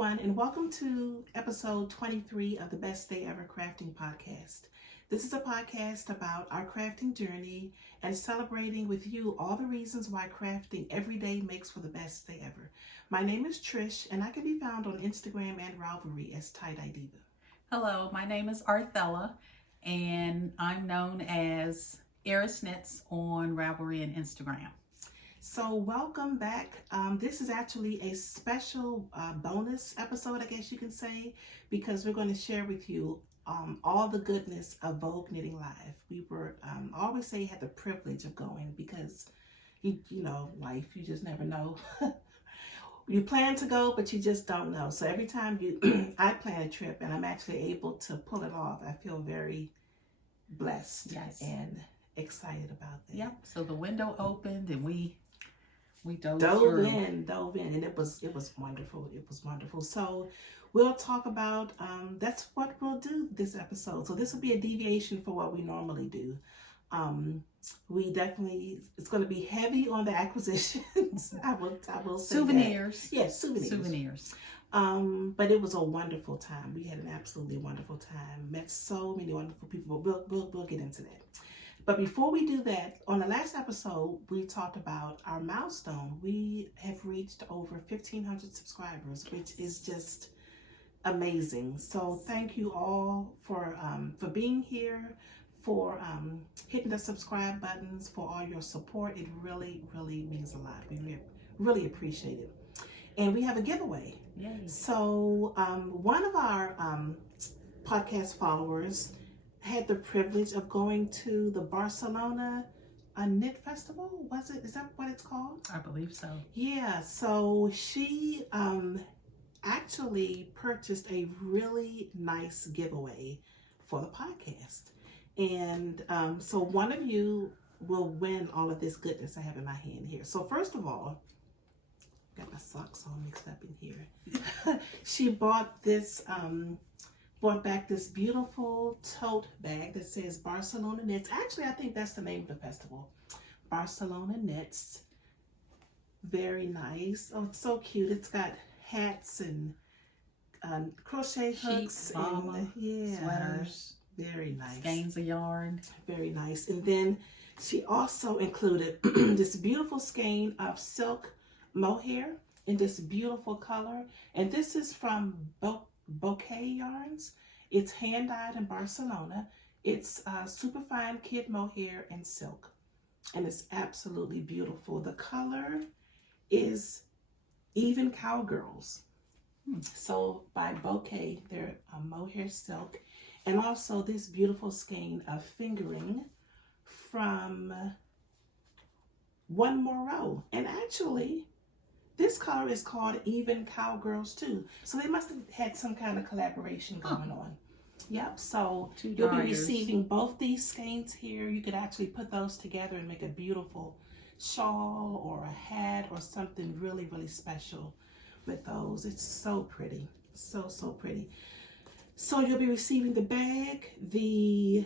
everyone, and welcome to episode 23 of the Best Day Ever Crafting Podcast. This is a podcast about our crafting journey and celebrating with you all the reasons why crafting every day makes for the best day ever. My name is Trish, and I can be found on Instagram and Ravelry as Tie-Dye Diva. Hello, my name is Arthella, and I'm known as ERIN on Ravelry and Instagram. So welcome back. This is actually a special bonus episode, I guess you can say, because we're going to share with you all the goodness of Vogue Knitting Live. We were, I always say, had the privilege of going because, you know, life, you just never know. You plan to go, but you just don't know. So every time I plan a trip and I'm actually able to pull it off, I feel very blessed and excited about that. Yep. So the window opened and we dove in, and it was wonderful. It was wonderful. So we'll talk about that's what we'll do this episode. So this will be a deviation for what we normally do. We definitely, it's going to be heavy on the acquisitions. I will say souvenirs. That. Yes, souvenirs. But it was a wonderful time. We had an absolutely wonderful time. Met so many wonderful people. But we'll get into that. But before we do that, on the last episode, we talked about our milestone. We have reached over 1,500 subscribers, which is just amazing. So thank you all for being here, for hitting the subscribe buttons, for all your support. It really, really means a lot. We really appreciate it. And we have a giveaway. Yay. So one of our podcast followers had the privilege of going to the Barcelona Knit Festival. Is that what it's called? I believe so. Yeah, so she actually purchased a really nice giveaway for the podcast. And so one of you will win all of this goodness I have in my hand here. So first of all, got my socks all mixed up in here. She bought back this beautiful tote bag that says Barcelona Knits. Actually, I think that's the name of the festival. Barcelona Knits. Very nice. Oh, it's so cute. It's got hats and crochet hooks and sweaters. Very nice. Skeins of yarn. Very nice. And then she also included this beautiful skein of silk mohair in this beautiful color. And this is from VKL Yarns. It's hand-dyed in Barcelona. It's superfine kid mohair and silk, and it's absolutely beautiful. The color is Even Cowgirls. So by VKL, they're mohair silk, and also this beautiful skein of fingering from One More Row. And actually, this color is called Even Cowgirls too. So they must have had some kind of collaboration going on. Yep, so you'll be receiving both these skeins here. You could actually put those together and make a beautiful shawl or a hat or something really, really special with those. It's so pretty, so pretty. So you'll be receiving the bag, the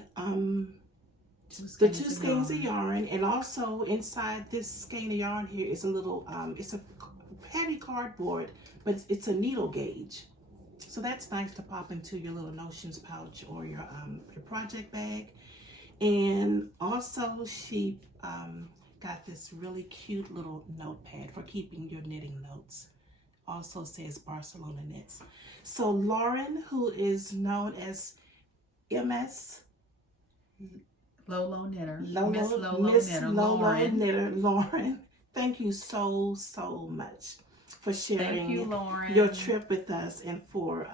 two skeins of yarn, and also inside this skein of yarn here is a little, it's a heavy cardboard, but it's a needle gauge. So that's nice to pop into your little notions pouch or your project bag. And also she got this really cute little notepad for keeping your knitting notes. Also says Barcelona Knits. So Lauren, who is known as MS Lola Knitter. Miss Lola Knitter, Lauren, thank you so much for sharing your trip with us and for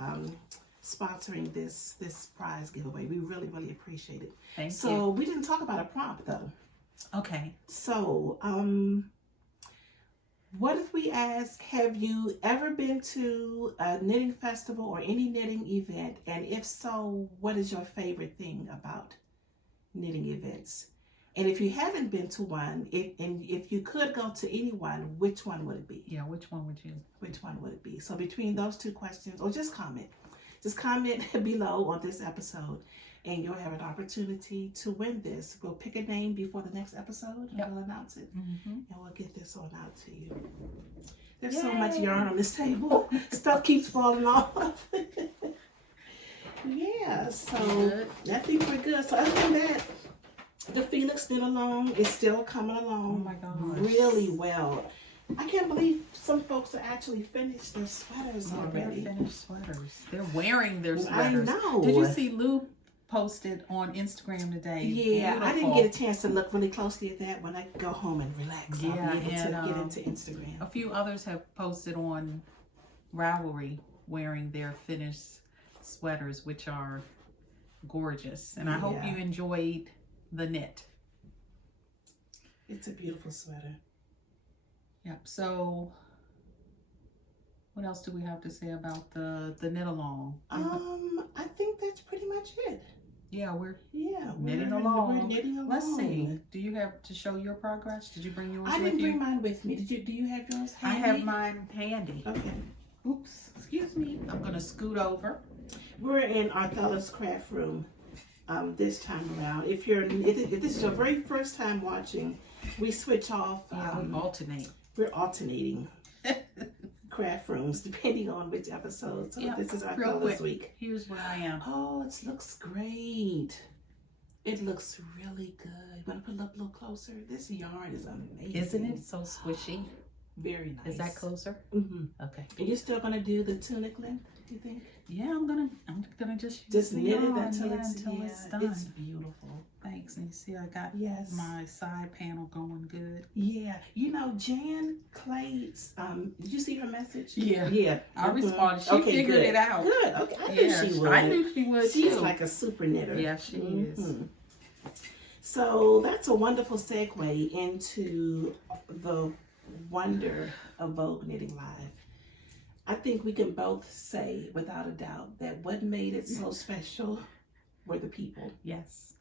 sponsoring this prize giveaway. We really, really appreciate it. Thank you. So we didn't talk about a prompt though. Okay. So what if we ask, have you ever been to a knitting festival or any knitting event? And if so, what is your favorite thing about knitting events? And if you haven't been to one, if you could go to any one, which one would it be? Yeah, which one would you? Which one would it be? So between those two questions, or just comment below on this episode, and you'll have an opportunity to win this. We'll pick a name before the next episode. Yep. We'll announce it, and we'll get this on out to you. There's Yay. so much yarn on this table. Stuff keeps falling off. Yeah, so I think we're good. So other than that, the Felix knit along is still coming along. Oh my gosh. Really well. I can't believe some folks are actually finished their sweaters already. They're finished sweaters. They're wearing their sweaters. I know. Did you see Lou posted on Instagram today? Yeah, Beautiful. I didn't get a chance to look really closely at that. When I go home and relax, Yeah, I'll be able and, to get into Instagram. A few others have posted on Ravelry wearing their finished sweaters, which are gorgeous. And I hope Yeah. you enjoyed the knit. It's a beautiful sweater. Yep. So what else do we have to say about the knit along? I think that's pretty much it. Yeah, we're knitting along. We're knitting along. Let's see. Do you have to show your progress? Did you bring yours I with didn't you? bring mine with me. Did you? Do you have yours I handy? have mine handy. Okay. Oops, excuse me. I'm gonna scoot over. We're in Arthella's craft room this time around. If this is your very first time watching, we switch off. We alternate. We're alternating craft rooms depending on which episode. So this is real Arthella's quick. week. Here's where I am. Oh, it looks great. It looks really good. Want to put it up a little closer? This yarn is amazing. Isn't it so swishy? Very nice. Is that closer? Mm-hmm. Okay. And you're still gonna do the tunic length, you think? Yeah, I'm gonna just Just use knit the it yarn, until yeah, it's done. It's beautiful. Thanks. And you see, I got Yes. my side panel going good. Yeah. You know, Jan Clay's, did you see her message? Yeah. Yeah. I responded. She Okay, figured good. it out. Good. Okay. I knew she would. I knew she would She's too. like a super knitter. Yeah, she is. So that's a wonderful segue into the wonder of Vogue Knitting Live. I think we can both say without a doubt that what made it so special were the people. Yes.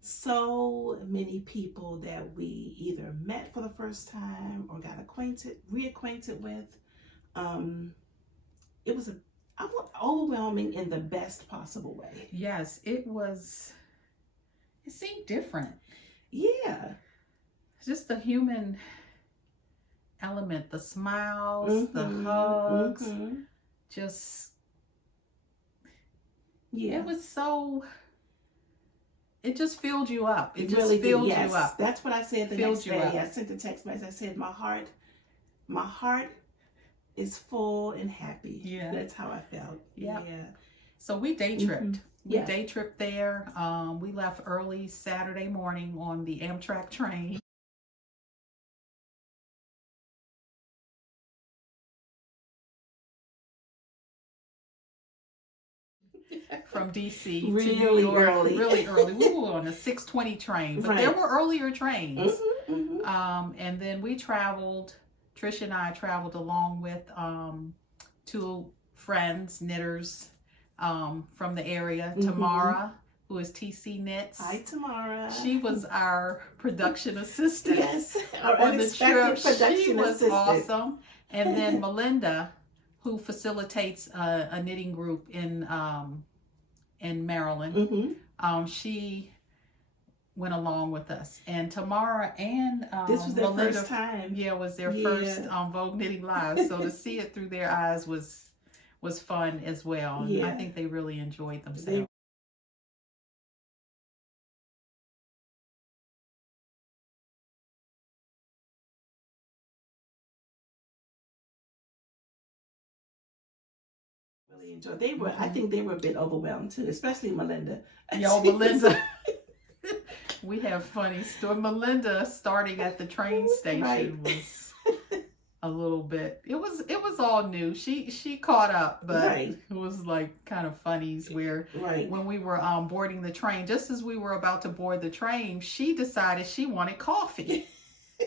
So many people that we either met for the first time or got reacquainted with. It was overwhelming in the best possible way. Yes, it was. It seemed different. Yeah. Just the human element, the smiles, the hugs, just, yeah. it was so, it just filled you up. It just really filled did. Yes. you up. That's what I said the Filled next you day. up. I sent a text message. I said, my heart is full and happy. Yeah. That's how I felt. Yep. Yeah. So we day tripped. We Yeah. day tripped there. We left early Saturday morning on the Amtrak train. From DC to New York, really early. We were on a 6:20 train, but there were earlier trains. And then we traveled. Trish and I traveled along with two friends, knitters from the area. Tamara, who is TC Knits. Hi, Tamara. She was our production assistant. Yes, our on the trip. production She was assistant. awesome. And then Melinda, who facilitates a knitting group in Maryland, she went along with us. And Tamara and this was their Melinda, first time. Yeah, was their first Vogue Knitting Live. So to see it through their eyes was fun as well. And I think they really enjoyed themselves. Really enjoyed. They were. I think they were a bit overwhelmed too, especially Melinda. Yo, Melinda. We have funny story. Melinda starting at the train station was a little bit. It was all new. She caught up, but it was like kind of funnies where when we were boarding the train, just as we were about to board the train, she decided she wanted coffee.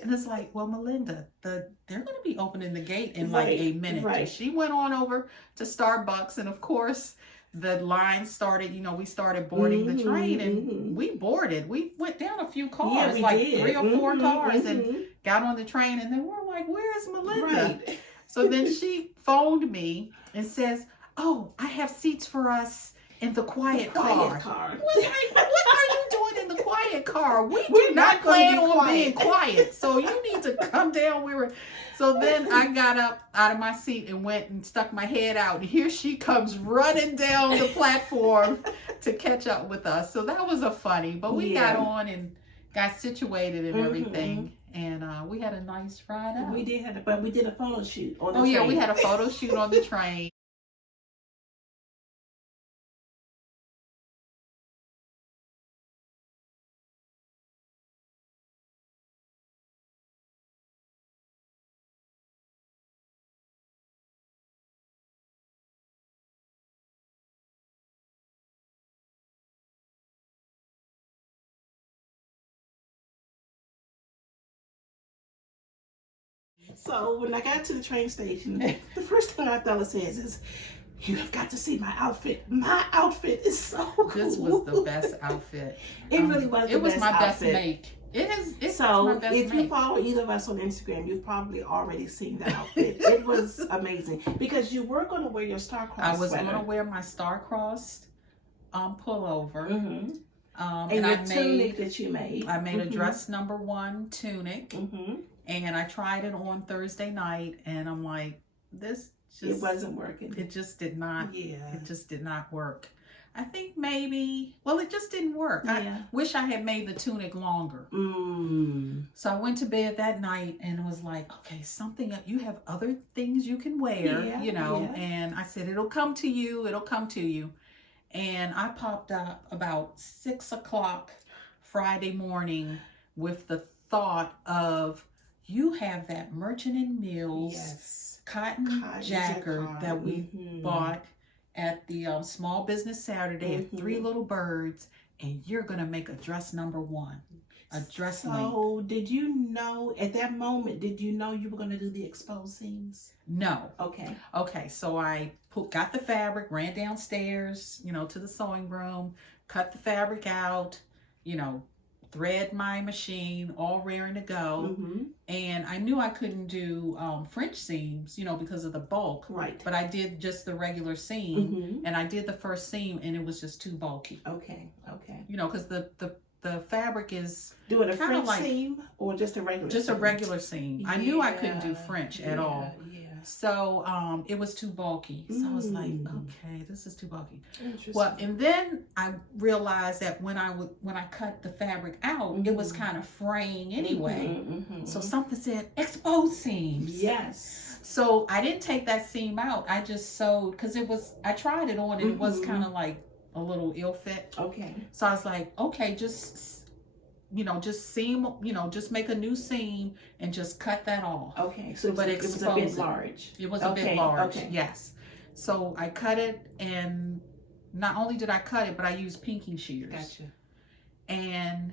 And it's like, well, Melinda, they're going to be opening the gate in like a minute. So she went on over to Starbucks, and of course, the line started. We started boarding the train, and we boarded. We went down a few cars, like 3 or 4 cars, and got on the train. And then we're like, "Where is Melinda?" So then she phoned me and says, "Oh, I have seats for us in the quiet car. car. What are you doing in the quiet car? We're do not plan on being quiet. quiet. So you need to come down. So then I got up out of my seat and went and stuck my head out. And here she comes running down the platform to catch up with us. So that was but we got on and got situated and everything. And we had a nice ride out. We did but we did a photo shoot on the train. train. We had a photo shoot on the train. So when I got to the train station, the first thing Arthella says is, "You have got to see my outfit. My outfit is so cool." This was the best outfit. It really was. It was my best outfit. make. It's so my best if make. you follow either of us on Instagram, you've probably already seen the outfit. It was amazing because you were going to wear your star-crossed I was sweater. going to wear my star-crossed pullover. And and your I tunic that you made. I made a dress number 1 tunic. And I tried it on Thursday night, and I'm like, this just... It wasn't working. It just did not. Yeah. It just did not work. I think maybe... Well, it just didn't work. Yeah. I wish I had made the tunic longer. So I went to bed that night and was like, okay, you have other things you can wear, you know. Yeah. And I said, it'll come to you. It'll come to you. And I popped up about 6 o'clock Friday morning with the thought of... You have that Merchant and Mills cotton jacquard that we bought at the Small Business Saturday at 3 Little Birds, and you're going to make a dress number 1, a dress length. So did you know, at that moment, did you know you were going to do the exposed seams? No. Okay. So I got the fabric, ran downstairs, you know, to the sewing room, cut the fabric out, you know, thread my machine, all raring to go. And I knew I couldn't do French seams, you know, because of the bulk. Right. But I did just the regular seam, and I did the first seam, and it was just too bulky. Okay. You know, because the fabric is doing a French seam or just a regular? Just seam? a regular seam. I knew I couldn't do French at all. So it was too bulky. So I was like, okay, this is too bulky. Well, and then I realized that when I cut the fabric out, it was kind of fraying anyway. So something said exposed seams. Yes. So I didn't take that seam out. I just sewed because I tried it on and it was kind of like a little ill fit. Okay. So I was like, okay, just seam, just make a new seam and just cut that off. Okay, so but it was a bit large. It was a bit large, yes. So I cut it, and not only did I cut it, but I used pinking shears. Gotcha. And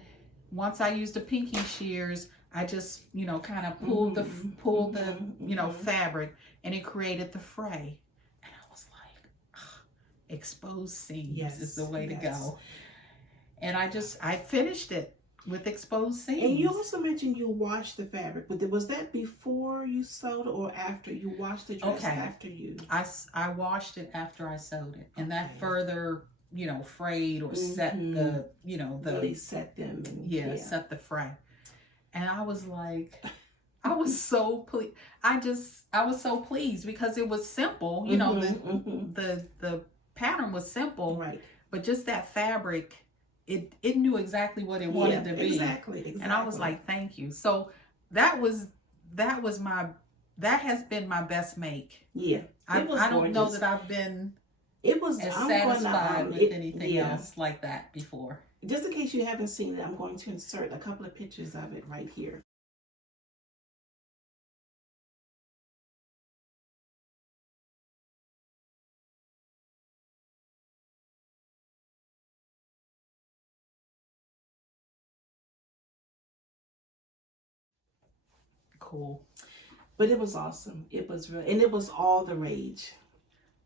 once I used the pinking shears, I just, kind of pulled the fabric, and it created the fray. And I was like, exposed seams is the way to go. And I finished it with exposed seams. And you also mentioned you washed the fabric, but was that before you sewed or after you washed the dress? After you? I washed it after I sewed it, and that further, frayed or set the, really set them. And, set the fray. And I was like, I was so pleased. I was so pleased because it was simple. The pattern was simple, right? But just that fabric. It knew exactly what it wanted to be. Exactly. And I was like, thank you. So that has been my best make. Yeah. I don't know that I've been as satisfied with anything else like that before. Just in case you haven't seen it, I'm going to insert a couple of pictures of it right here. Cool. But it was awesome. It was real, and it was all the rage.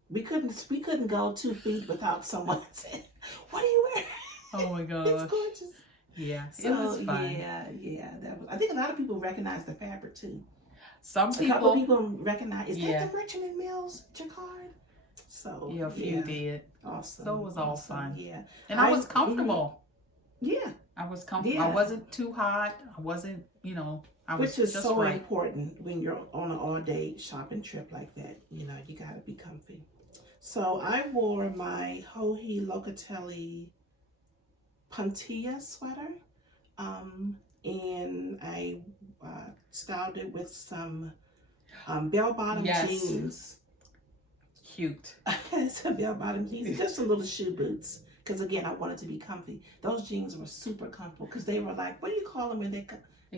We couldn't go 2 feet without someone saying, "What are you wearing?" Oh my gosh. It's gorgeous. Yeah, so, it was fun. Yeah. I think a lot of people recognize the fabric too. A couple people recognize. Is that the Merchant and Mills jacquard? So yeah, a few did. Awesome. So it was all fun. Yeah. And I was comfortable. Yeah. I was comfortable. Yeah. I wasn't too hot. I wasn't, you know, I was Which is just so right. important when you're on an all-day shopping trip like that. You know, you gotta be comfy. So I wore my Hohi Locatelli Puntilla sweater, and I styled it with some bell-bottom jeans. Cute. Some bell-bottom jeans, just some little shoe boots. Because again, I wanted to be comfy. Those jeans were super comfortable because they were like, what do you call them when they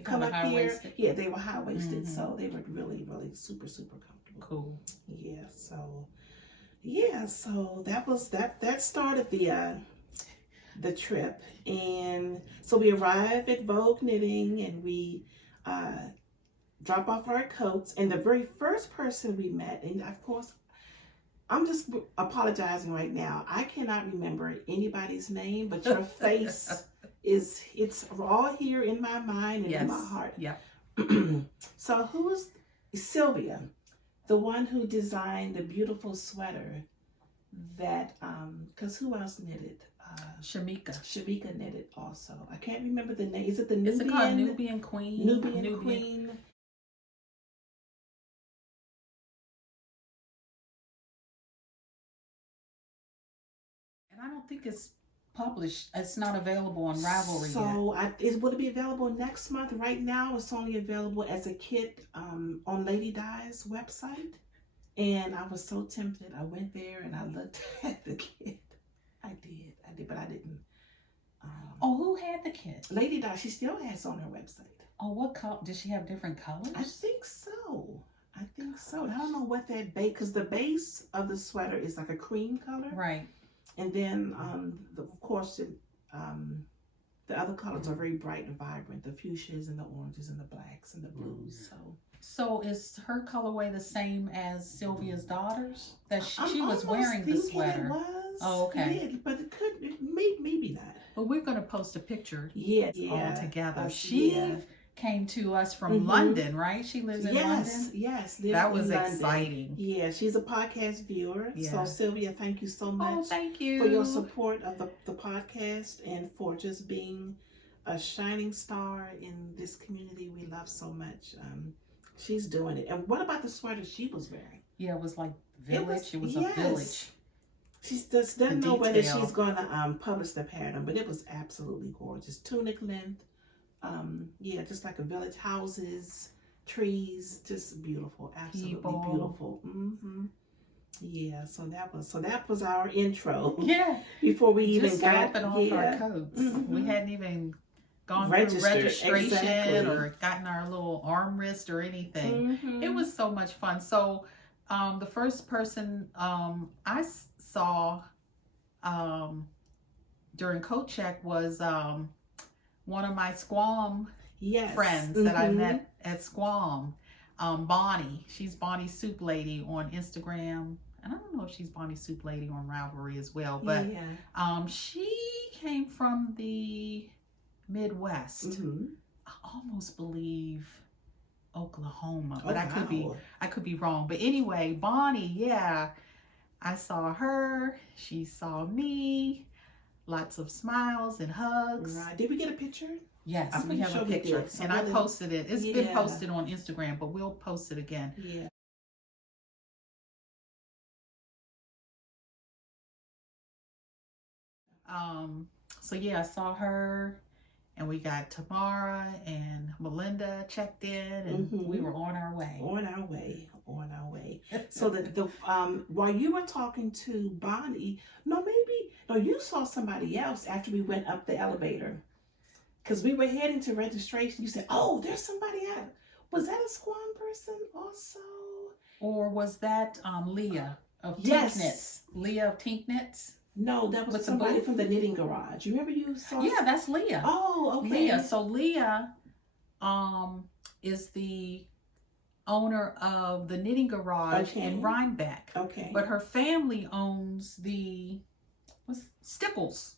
come up here? Yeah, they were high-waisted, so they were really, really super, super comfortable. Cool. Yeah, so that was that started the trip. And so we arrived at Vogue Knitting and we drop off our coats, and the very first person we met, and of course I'm just apologizing right now, I cannot remember anybody's name, but your face it's all here in my mind and in my heart. Yeah. So who was Sylvia, the one who designed the beautiful sweater that because who else knitted? Shamika knitted also. I can't remember the name. Is it the Nubian? Is it called Nubian Queen? Nubian Queen. And I don't think it's published. It's not available on Ravelry yet. So will it be available next month? Right now, it's only available as a kit on Lady Di's website. And I was so tempted. I went there and I looked at the kit. I did, but I didn't. Oh, who had the kit? Lady Di, she still has on her website. Oh, what color? Does she have different colors? I think so. I don't know what that base, because the base of the sweater is like a cream color. Right. And then, of course, the other colors are very bright and vibrant. The fuchsias and the oranges and the blacks and the blues. So is her colorway the same as Sylvia's daughter's? That she was wearing the sweater. It was. Oh, okay. Yeah, but maybe not. But we're going to post a picture. All together. She came to us from London, right? She lives in London. Yes, that was exciting. Yeah, she's a podcast viewer. Yeah. So Sylvia, thank you so much. Oh, thank you for your support of the podcast and for just being a shining star in this community we love so much. She's doing it. And what about the sweater she was wearing? Yeah, it was like village. It was a village. She doesn't know whether she's going to publish the pattern, but it was absolutely gorgeous. Tunic length. Yeah, just like a village, houses, trees, just beautiful, absolutely beautiful. Yeah, so that was our intro. Yeah, before we even got off our coats, we hadn't even gone through registration or gotten our little armrest or anything. It was so much fun. So, the first person I saw during coat check was one of my Squam friends that I met at Squam, Bonnie. She's Bonnie Soup Lady on Instagram. And I don't know if she's Bonnie Soup Lady on Ravelry as well. But she came from the Midwest. I almost believe Oklahoma. But I could be wrong. But anyway, Bonnie, I saw her. She saw me. Lots of smiles and hugs. Right. Did we get a picture? Yes, we have a picture. And I posted it. It's been posted on Instagram, but we'll post it again. Yeah. So yeah, I saw her, and we got Tamara and Melinda checked in, and we were on our way. On our way. So the while you were talking to Bonnie, you saw somebody else after we went up the elevator, because we were heading to registration. You said, "Oh, there's somebody else." Was that a Squam person also, or was that Leah of Tink Knits? Leah of Tink Knits. No, that was somebody from the Knitting Garage. You remember you saw? Yeah, that's Leah. Oh, okay. Leah. So Leah is the owner of the Knitting Garage in Rhinebeck. Okay. But her family owns the Stickles.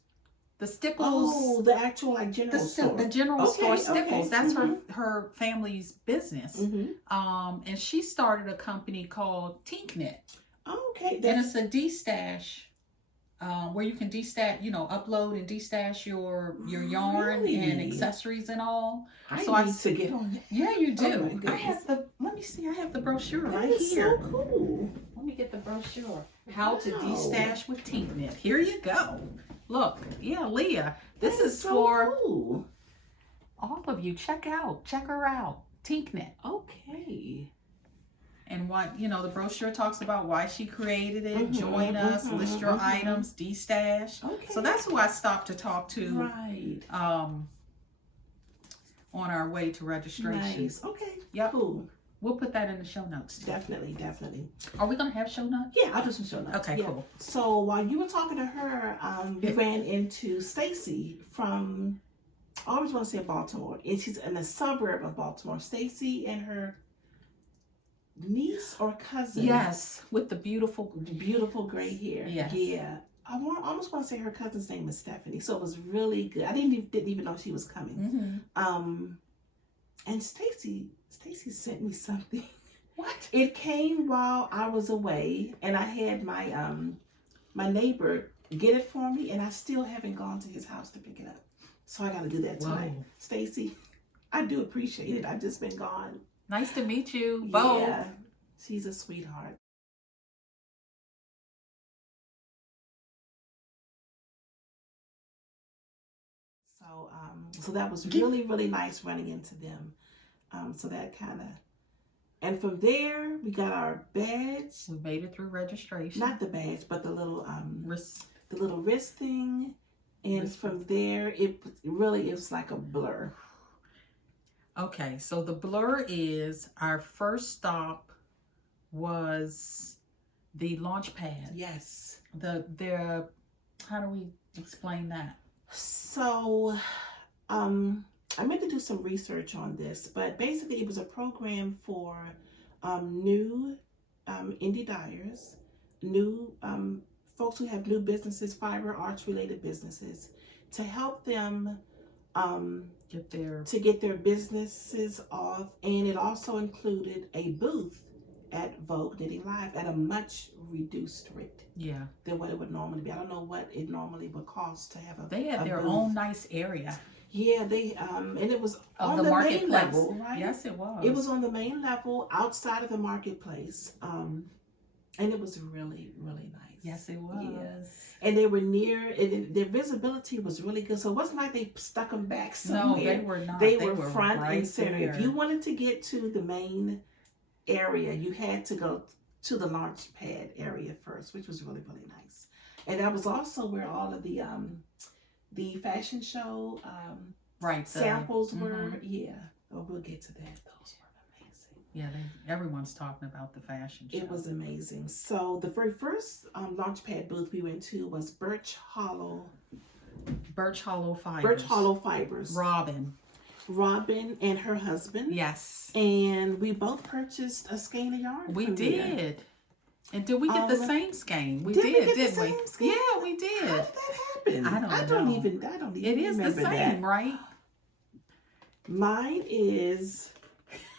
The Stickles. Oh, the actual general store. The general store Stickles. That's her family's business. And she started a company called Tink Knit. Okay. And it's a de-stash. Where you can de-stash, upload and de-stash your yarn and accessories and all. I need to get on that. Yeah, you do. Oh my goodness. Let me see, I have the brochure That right is here. so cool. Let me get the brochure. How to de-stash with Tink Knit. Here you go. Look, yeah, Leah. This is so for cool. all of you. Check her out. Tink Knit. Okay. And what, the brochure talks about why she created it. Join us, list your items, de-stash. Okay. So that's who I stopped to talk to. Right. On our way to registration. Nice. Okay. Yep. Cool. We'll put that in the show notes. Definitely. Are we going to have show notes? Yeah, I'll do some show notes. Okay, cool. So while you were talking to her, we ran into Stacy from, I always want to say Baltimore. And she's in a suburb of Baltimore. Stacy and her niece or cousin. Yes, with the beautiful gray hair. Yes. Yeah. I almost want to say her cousin's name is Stephanie. So it was really good. I didn't even know she was coming. And Stacy sent me something. What? It came while I was away, and I had my my neighbor get it for me, and I still haven't gone to his house to pick it up. So I got to do that tonight. Whoa. Stacy, I do appreciate it. I've just been gone. Nice to meet you both. Yeah, she's a sweetheart. So that was really, really nice running into them. So that kind of, and from there we got our badge. We made it through registration. Not the badge, but the little wrist thing. And from there, it really is like a blur. Okay, so the blur is our first stop was the launch pad. Yes. The how do we explain that? So, I meant to do some research on this, but basically it was a program for new indie dyers, new folks who have new businesses, fiber arts related businesses, to help them get their businesses off. And it also included a booth at Vogue Knitting Live at a much reduced rate. Yeah. Than what it would normally be. I don't know what it normally would cost to have They had their booth. Own nice area. Yeah, they and it was on the the marketplace. main level, right? Yes, it was. It was on the main level outside of the marketplace. And it was really, really nice. Yes, it was. Yes. And they were near, and their visibility was really good. So it wasn't like they stuck them back somewhere. No, they were not. They were front right and center. there. If you wanted to get to the main area, you had to go to the launch pad area first, which was really, really nice. And that was also where all of the fashion show samples were. Yeah. Oh, we'll get to that. Those were amazing. Yeah, everyone's talking about the fashion show. It was amazing. So the very first Launchpad booth we went to was Birch Hollow Fibers. Robin and her husband. Yes. And we both purchased a skein of yarn. We from did. there. And did we get the same skein? We did, didn't we? Yeah, we did. How did that happen? I don't know. even It is the remember same, that. right? Mine is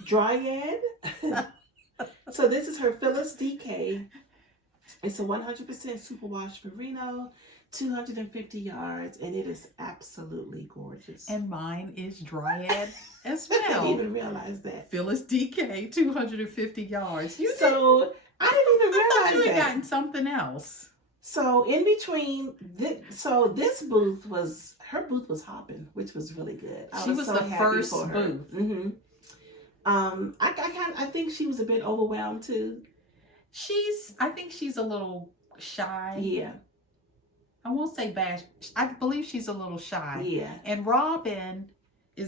Dryad. So this is her Phyllis DK. It's a 100% superwash merino, 250 yards, and it is absolutely gorgeous. And mine is Dryad as I didn't well. even realize that. Phyllis DK, 250 yards. I didn't even realize You had that. gotten something else. So in between, this booth her booth was hopping, which was really good. She was the first booth. Mm-hmm. I think she was a bit overwhelmed too. I think she's a little shy. Yeah. I won't say bad. I believe she's a little shy. Yeah. And Robin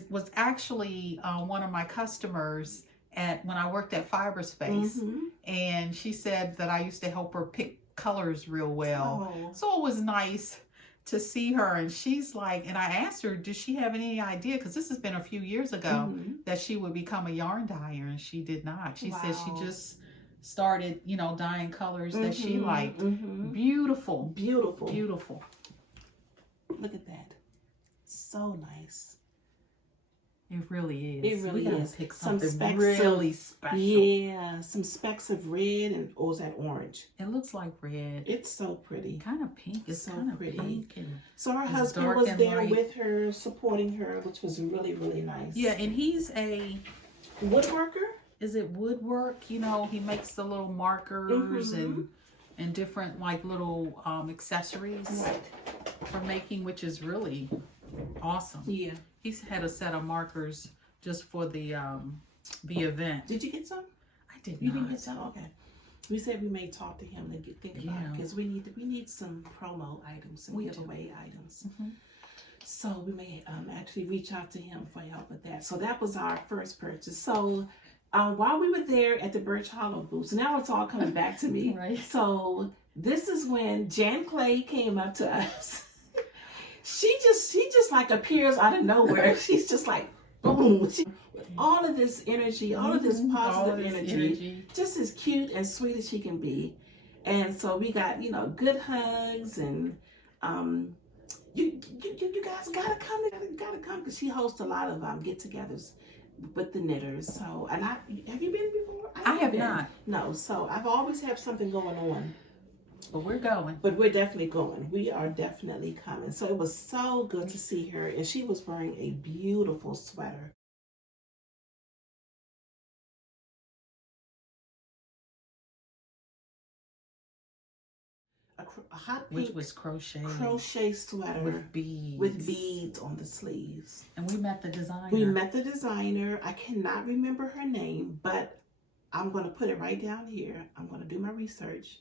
was actually one of my customers when I worked at Fiberspace. Mm-hmm. And she said that I used to help her pick colors real well. Oh. So it was nice to see her. And she's like, and I asked her, does she have any idea? Because this has been a few years ago that she would become a yarn dyer, and she did not. She said she just started, dyeing colors that she liked. Beautiful. Beautiful. Beautiful. Look at that. So nice. It really is. It really we gotta is. pick Some something specks really of, special. Yeah, some specks of red and, or is that orange? It looks like red. It's so pretty. Kind of pink. It's so kind of pretty. pink. And so her husband was there with her, supporting her, which was really, really nice. Yeah, and he's a woodworker. Is it woodwork? You know, he makes the little markers and different like little accessories for making, which is really awesome. Yeah. He's had a set of markers just for the event. Did you get some? I did You not. didn't get some? Okay. We said we may talk to him and think about it because we need some promo items, some giveaway items. So we may actually reach out to him for help with that. So that was our first purchase. So while we were there at the Birch Hollow booth, so now it's all coming back to me. Right. So this is when Jan Clay came up to us. She just like appears out of nowhere. She's just like boom. With all of this energy, all of this positive energy, just as cute and sweet as she can be. And so we got, you know, good hugs and you guys gotta come because she hosts a lot of get-togethers with the knitters. So, and have you been before? I have not. No, so I've always have something going on. But we're going. But we're definitely going. We are definitely coming. So it was so good to see her, and she was wearing a beautiful sweater. A hot pink, which was crochet sweater with beads on the sleeves. And we met the designer. I cannot remember her name, but I'm going to put it right down here. I'm going to do my research,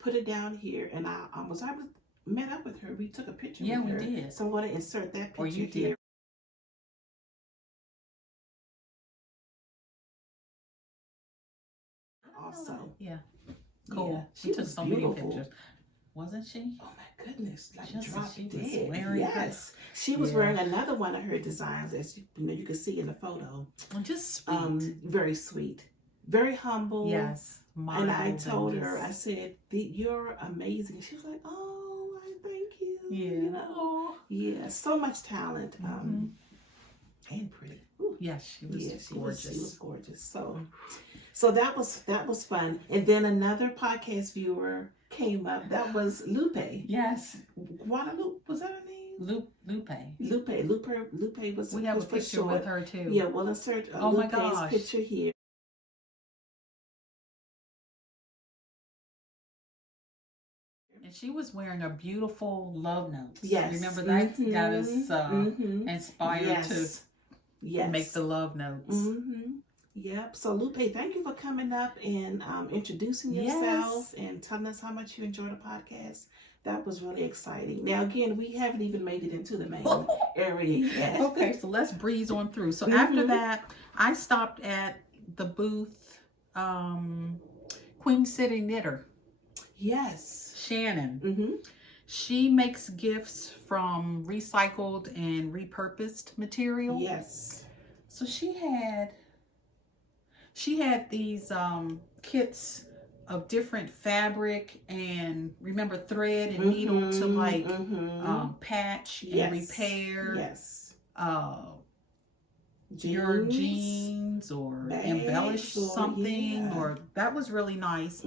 put it down here, and I met up with her. We took a picture with her. Yeah, we did. So I'm going to insert that picture or you here. did. Also. Yeah. Cool. Yeah, she took so many pictures. Wasn't she? Oh my goodness! Like Just drop she dead. Was wearing yes, she was wearing another one of her designs, as you can see in the photo. Well, just sweet. Very sweet, very humble. Yes. And I told her, I said, "You're amazing." She was like, "Oh, I thank you." Yeah. You know, yeah, so much talent, and pretty. Ooh. Yes, she was gorgeous. She was gorgeous. So that was fun. And then another podcast viewer came up. That was Lupe. Yes. Guadalupe, was that her name? Lupe was. We have a picture with her too. Yeah, we'll insert Lupe's picture here. And she was wearing a beautiful love notes. Yes. Remember that got us inspired to make the love notes. Yep. So Lupe, thank you for coming up and introducing yourself and telling us how much you enjoy the podcast. That was really exciting. Now, again, we haven't even made it into the main area yet. Okay, so let's breeze on through. So after that, I stopped at the booth, Queen City Knitter. Yes. Shannon. She makes gifts from recycled and repurposed material. Yes. So she had these kits of different fabric and remember thread and needle to like patch and repair. Yes. Your jeans or embellish something or that was really nice.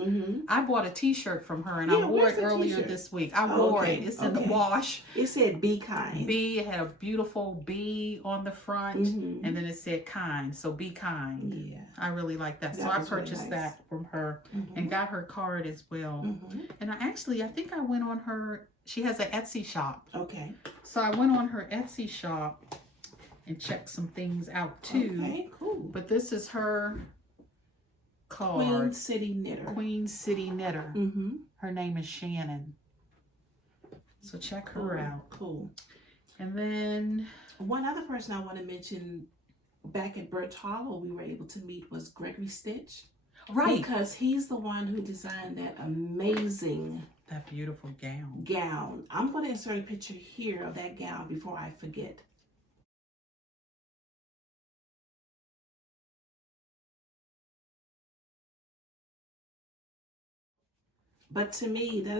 I bought a t-shirt from her and I wore it earlier this week. I wore it. It's in the wash. It said be kind. It had a beautiful bee on the front and then it said kind. So be kind. Yeah. I really like that. So I purchased that from her and got her card as well. And I think I went on her, she has an Etsy shop. Okay. So I went on her Etsy shop and check some things out too. Okay, cool. But this is her card. Queen City Knitter. Queen City Knitter. Her name is Shannon. So check her out. Cool. And then one other person I want to mention back at Birch Hollow we were able to meet was Gregory Stitch. Right. Because he's the one who designed that amazing, that beautiful gown. I'm going to insert a picture here of that gown before I forget. But to me, that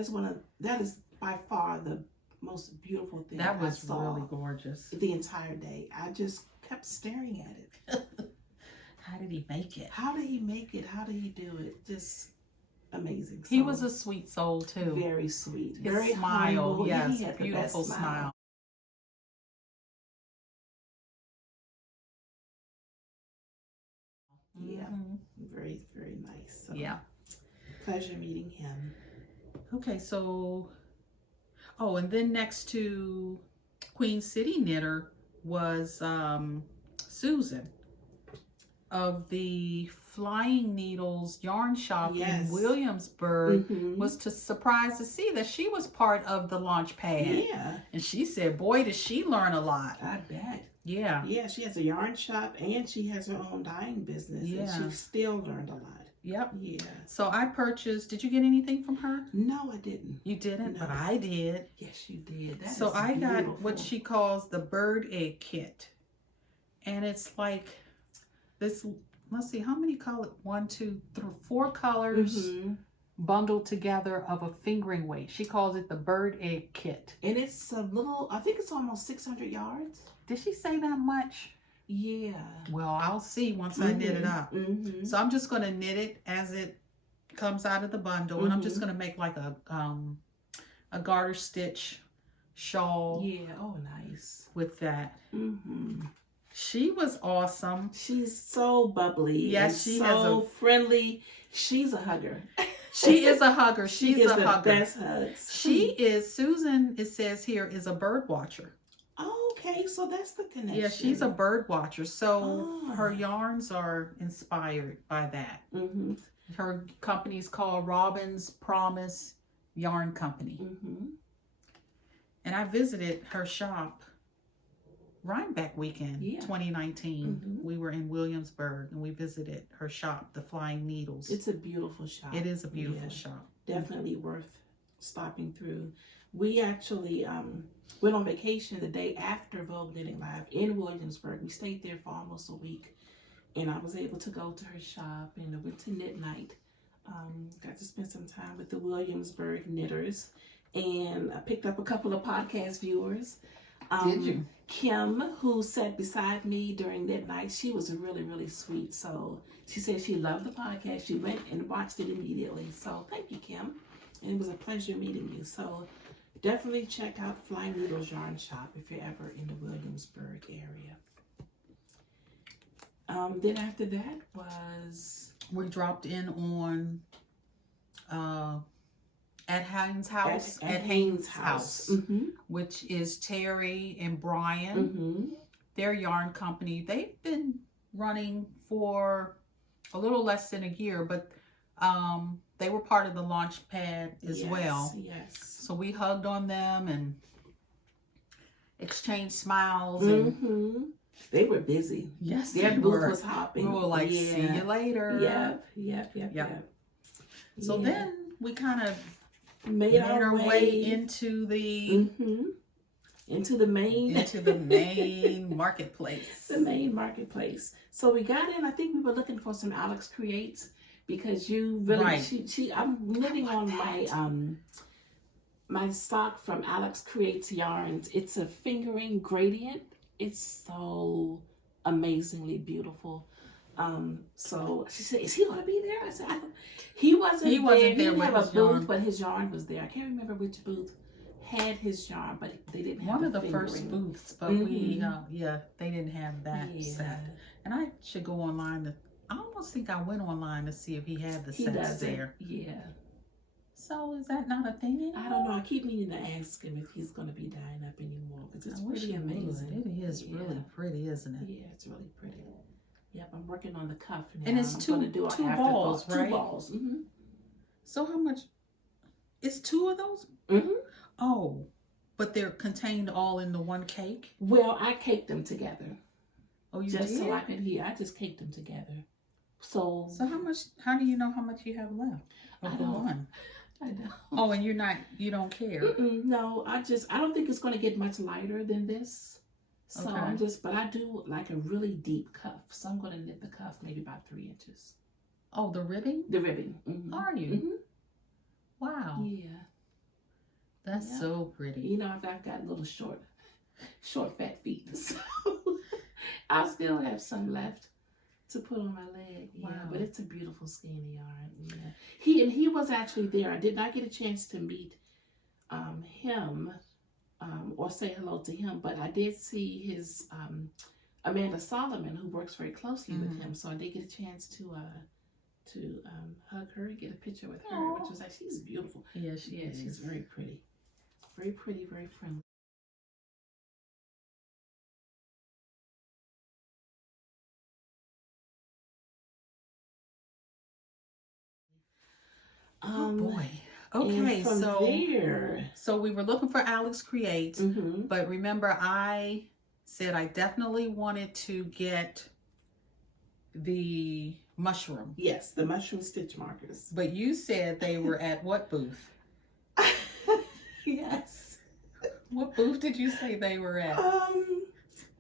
is by far the most beautiful thing That was I saw really gorgeous. the entire day. I just kept staring at it. How did he make it? How did he make it? How did he do it? Just amazing. He was a sweet soul too. Very sweet. His very smile, humble. yes, He had the beautiful best smile. Yeah, very, very nice. So, yeah. Pleasure meeting him. Okay, so, oh, and then next to Queen City Knitter was Susan of the Flying Needles yarn shop in Williamsburg. Was surprised to see that she was part of the launch pad. Yeah. And she said, boy, did she learn a lot. I bet. Yeah. Yeah, she has a yarn shop and she has her own dyeing business. Yeah. And she still learned a lot. Yep. Yeah. So I purchased, did you get anything from her? No, I didn't. You didn't, No. but I did. Yes, you did. That So is I got beautiful. what she calls the bird egg kit. And it's like this, let's see, how many colors? 1, 2, 3, 4 colors bundled together of a fingering weight. She calls it the bird egg kit. And it's a little, I think it's almost 600 yards. Did she say that much? Yeah. Well, I'll see once I knit it up. So I'm just going to knit it as it comes out of the bundle. And I'm just going to make like a garter stitch shawl. Yeah. Oh, nice. With that. She was awesome. She's so bubbly. Yes, and she so has a friendly. She's a hugger. She is a hugger. She's gives a the hugger. best hugs. She is, Susan, it says here, is a bird watcher. Okay, so that's the connection. Yeah, she's a bird watcher. So her yarns are inspired by that. Her company's called Robin's Promise Yarn Company. And I visited her shop Rhinebeck weekend, 2019. We were in Williamsburg and we visited her shop, the Flying Needles. It's a beautiful shop. It is a beautiful shop. Definitely worth stopping through. We actually went on vacation the day after Vogue Knitting Live in Williamsburg. We stayed there for almost a week. And I was able to go to her shop and I went to knit night. Got to spend some time with the Williamsburg knitters. And I picked up a couple of podcast viewers. Did you? Kim, who sat beside me during knit night, she was really, really sweet. So she said she loved the podcast. She went and watched it immediately. So thank you, Kim. And it was a pleasure meeting you. So definitely check out Flying Needles Yarn Shop if you're ever in the Williamsburg area. Then after that was... We dropped in on at Haynes House, at Haynes House, which is Terry and Brian. Their yarn company. They've been running for a little less than a year, but they were part of the launch pad as well. Yes. So we hugged on them and exchanged smiles. And they were busy. Yes, their booth was hopping. We were like, see you later. Yep. So then we kind of made our way into the main marketplace. The main marketplace. So we got in. I think we were looking for some Alex Creates because you really I'm knitting on my my sock from Alex Creates Yarns. It's a fingering gradient. It's so amazingly beautiful. So she said, "Is he gonna be there?" I said, "He wasn't there. He didn't have a booth, but his yarn was there. I can't remember which booth had his yarn, but they didn't have one of the fingering. first booths. But we, they didn't have that set. And I should go online. I almost think I went online to see if he had the sets there. Yeah. So is that not a thing anymore? I don't know. I keep meaning to ask him if he's going to be dyeing up anymore because it's pretty amazing. It is really pretty, isn't it? Yeah, it's really pretty. Yep, I'm working on the cuff now. And it's two balls, right? 2 balls. So how much? It's 2 of those? Oh, but they're contained all in the one cake? Well, I caked them together. Oh, you just did? So I could I just caked them together. So how do you know how much you have left of the one? I know. Oh, and you don't care? No, I don't think it's going to get much lighter than this. So but I do like a really deep cuff. So I'm going to knit the cuff maybe about 3 inches. Oh, the ribbing? The ribbing. Are you? Wow. Yeah. That's so pretty. You know, I've got little short, fat feet, so I still have some left to put on my leg. Yeah, wow. But it's a beautiful skein of yarn. Yeah, he was actually there. I did not get a chance to meet him or say hello to him, but I did see his Amanda Solomon, who works very closely with him. So I did get a chance to hug her and get a picture with her, which was like, she's beautiful. Yeah, she is. She's very pretty. Very pretty, very friendly. Oh boy. Okay, so we were looking for Alex Creates, but remember I said I definitely wanted to get the mushroom. Yes, the mushroom stitch markers. But you said they were at what booth? Yes. What booth did you say they were at?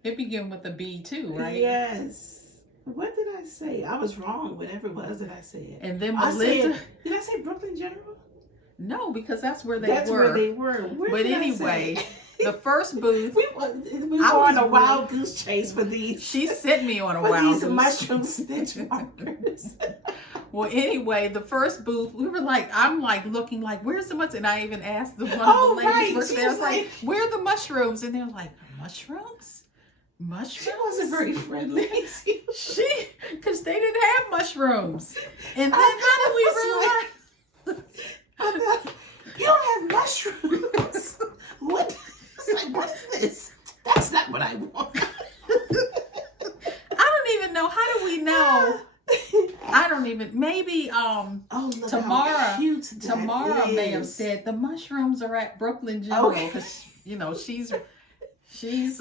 It began with a B too, right? Yes. What did I say? I was wrong, whatever it was that I said. And then Melinda. Did I say Brooklyn General? No, because that's where they were. That's where they were. But anyway, the first booth. we were on a wild goose chase for these. She sent me on a wild goose. Mushroom stitch markers. Well, anyway, the first booth, we were like, I'm like looking like, where's the mushrooms? And I even asked one of the ladies working there, I was like, where are the mushrooms? And they're like, mushrooms? Mushrooms? She wasn't very friendly. Because they didn't have mushrooms. And then how did we realize? You don't have mushrooms. What? It's like, what is this? That's not what I want. I don't even know. How do we know? I don't even. Maybe Tamara may have said the mushrooms are at Brooklyn General because she's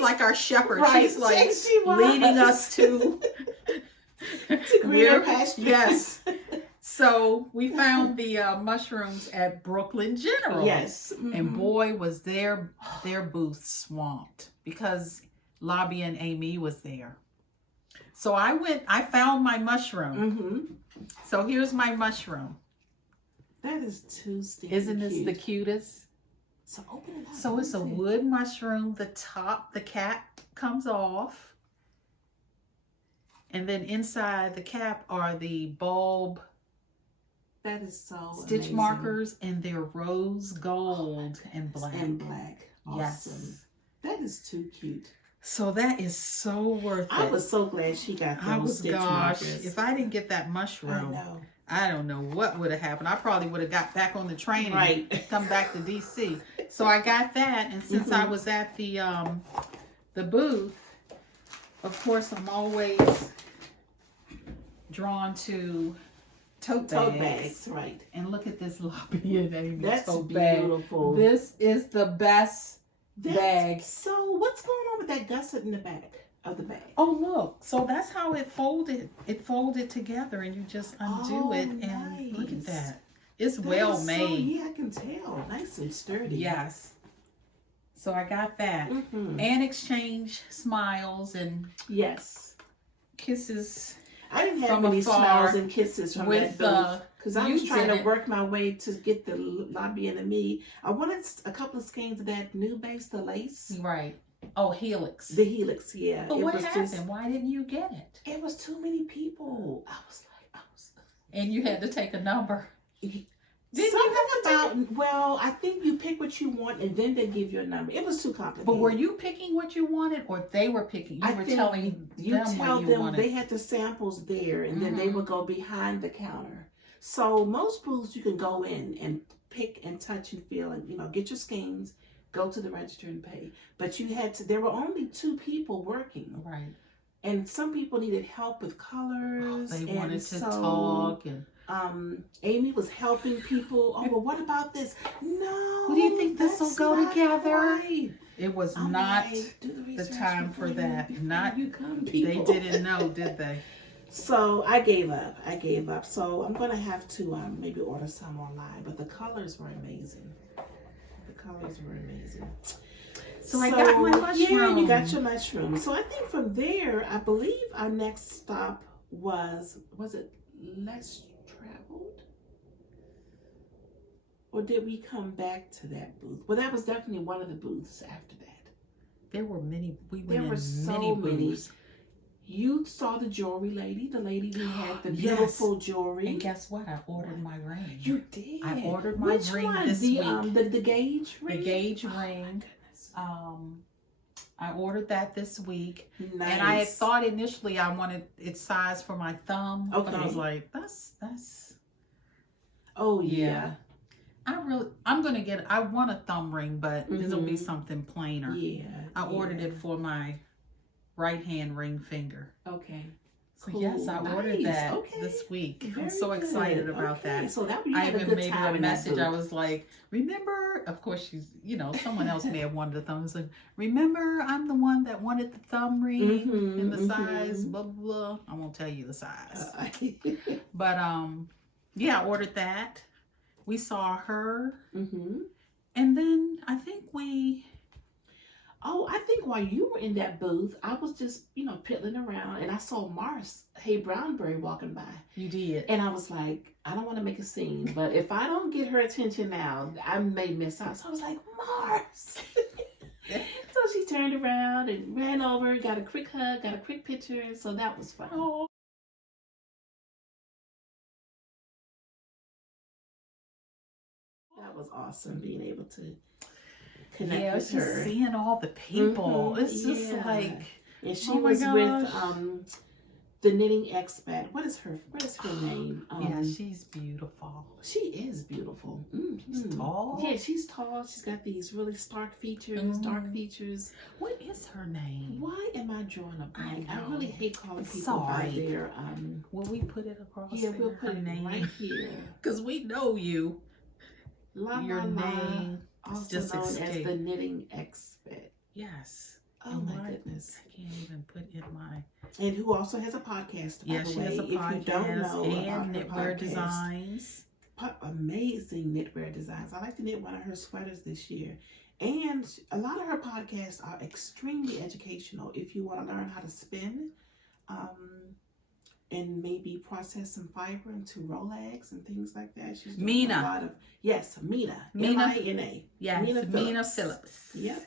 like our shepherd. Right. She's like leading us to greener pastures. Yes. So we found the mushrooms at Brooklyn General. Yes. And boy, was their booth swamped because Lobby and Amy was there. So I found my mushroom. So here's my mushroom. That is too stinky. Isn't this the cutest? So open it up. So it's a wood mushroom. The cap comes off. And then inside the cap are the bulb. That is so stitch amazing. Markers, and they're rose gold and black. Awesome. Yes. That is too cute. So that is so worth it. I was so glad she got those stitch markers. If I didn't get that mushroom, I don't know what would have happened. I probably would have got back on the train and come back to DC. So I got that, and since I was at the booth, of course I'm always drawn to tote bags, right? And look at this Lobby and Amy. That's so beautiful. Bag. This is the best bag. So what's going on with that gusset in the back of the bag? Oh, look. So that's how it folded. It folded together, and you just undo it, and look at that. It's well made. I can tell. Nice and sturdy. Yes. So I got that, and exchange smiles and kisses. I didn't have many smiles and kisses from that booth because I was trying to work my way to get the Lobby and Me. I wanted a couple of skeins of that new base, the lace. Right. Oh, Helix. The Helix, yeah. But what happened? Why didn't you get it? It was too many people. I was like, And you had to take a number. I think you pick what you want and then they give you a number. It was too complicated. But were you picking what you wanted or they were picking? You were telling them what you wanted. They had the samples there and then they would go behind the counter. So most booths you can go in and pick and touch and feel and, get your skeins, go to the register and pay. But there were only 2 people working. Right. And some people needed help with colors. They wanted to talk and... Amy was helping people. Oh, well, what about this? No. Do you think this will go together? Right. It was not the time for that. You come, people. They didn't know, did they? So I gave up. So I'm going to have to maybe order some online. But the colors were amazing. So I got my mushroom. Yeah, you got your mushroom. So I think from there, I believe our next stop was it Less Traveled? Or did we come back to that booth? Well, that was definitely one of the booths after that. There were many. There were so many. You saw the jewelry lady, the lady who had the beautiful jewelry. And guess what? I ordered my ring. You did. I ordered my ring this week. The gauge ring. The gauge ring. I ordered that this week. Nice. And I had thought initially I wanted its size for my thumb. Okay. But I was like, that's. Oh yeah. I want a thumb ring, but this will be something plainer. Yeah. I ordered it for my right hand ring finger. Okay. So yes, I ordered that this week. I'm so excited about that. So that I even made her a message. I was like, remember, of course she's, someone else may have wanted a thumb. I was like, remember, I'm the one that wanted the thumb ring and the size, blah, blah, blah. I won't tell you the size. But yeah, I ordered that. We saw her. And then I think I think while you were in that booth, I was just, piddling around, and I saw Mars Hay Brownberry walking by. You did. And I was like, I don't want to make a scene, but if I don't get her attention now, I may miss out. So I was like, Mars. So she turned around and ran over, got a quick hug, got a quick picture, and so that was fun. Oh. That was awesome, being able to connect with her. Just seeing all the people. It's just like, and she was with the Knitting EXPAT. What is her name? Yeah, she's beautiful. She is beautiful. She's tall. Yeah, she's tall. She's got these really stark features, dark features. What is her name? Why am I drawing a blank? I really hate calling people by their will we put it across? Yeah, we'll put it right here. Because we know you. Your name. Also just known as the Knitting EXPAT. Yes. Oh my goodness. I can't even put in my... And who also has a podcast, by the way. She has a podcast. If you don't know and knitwear designs. Amazing knitwear designs. I like to knit one of her sweaters this year. And a lot of her podcasts are extremely educational. If you want to learn how to spin, and maybe process some fiber into Rolex and things like that. She's doing a lot of Mina. M-I-N-A. Yes, Mina Phillips. Yep.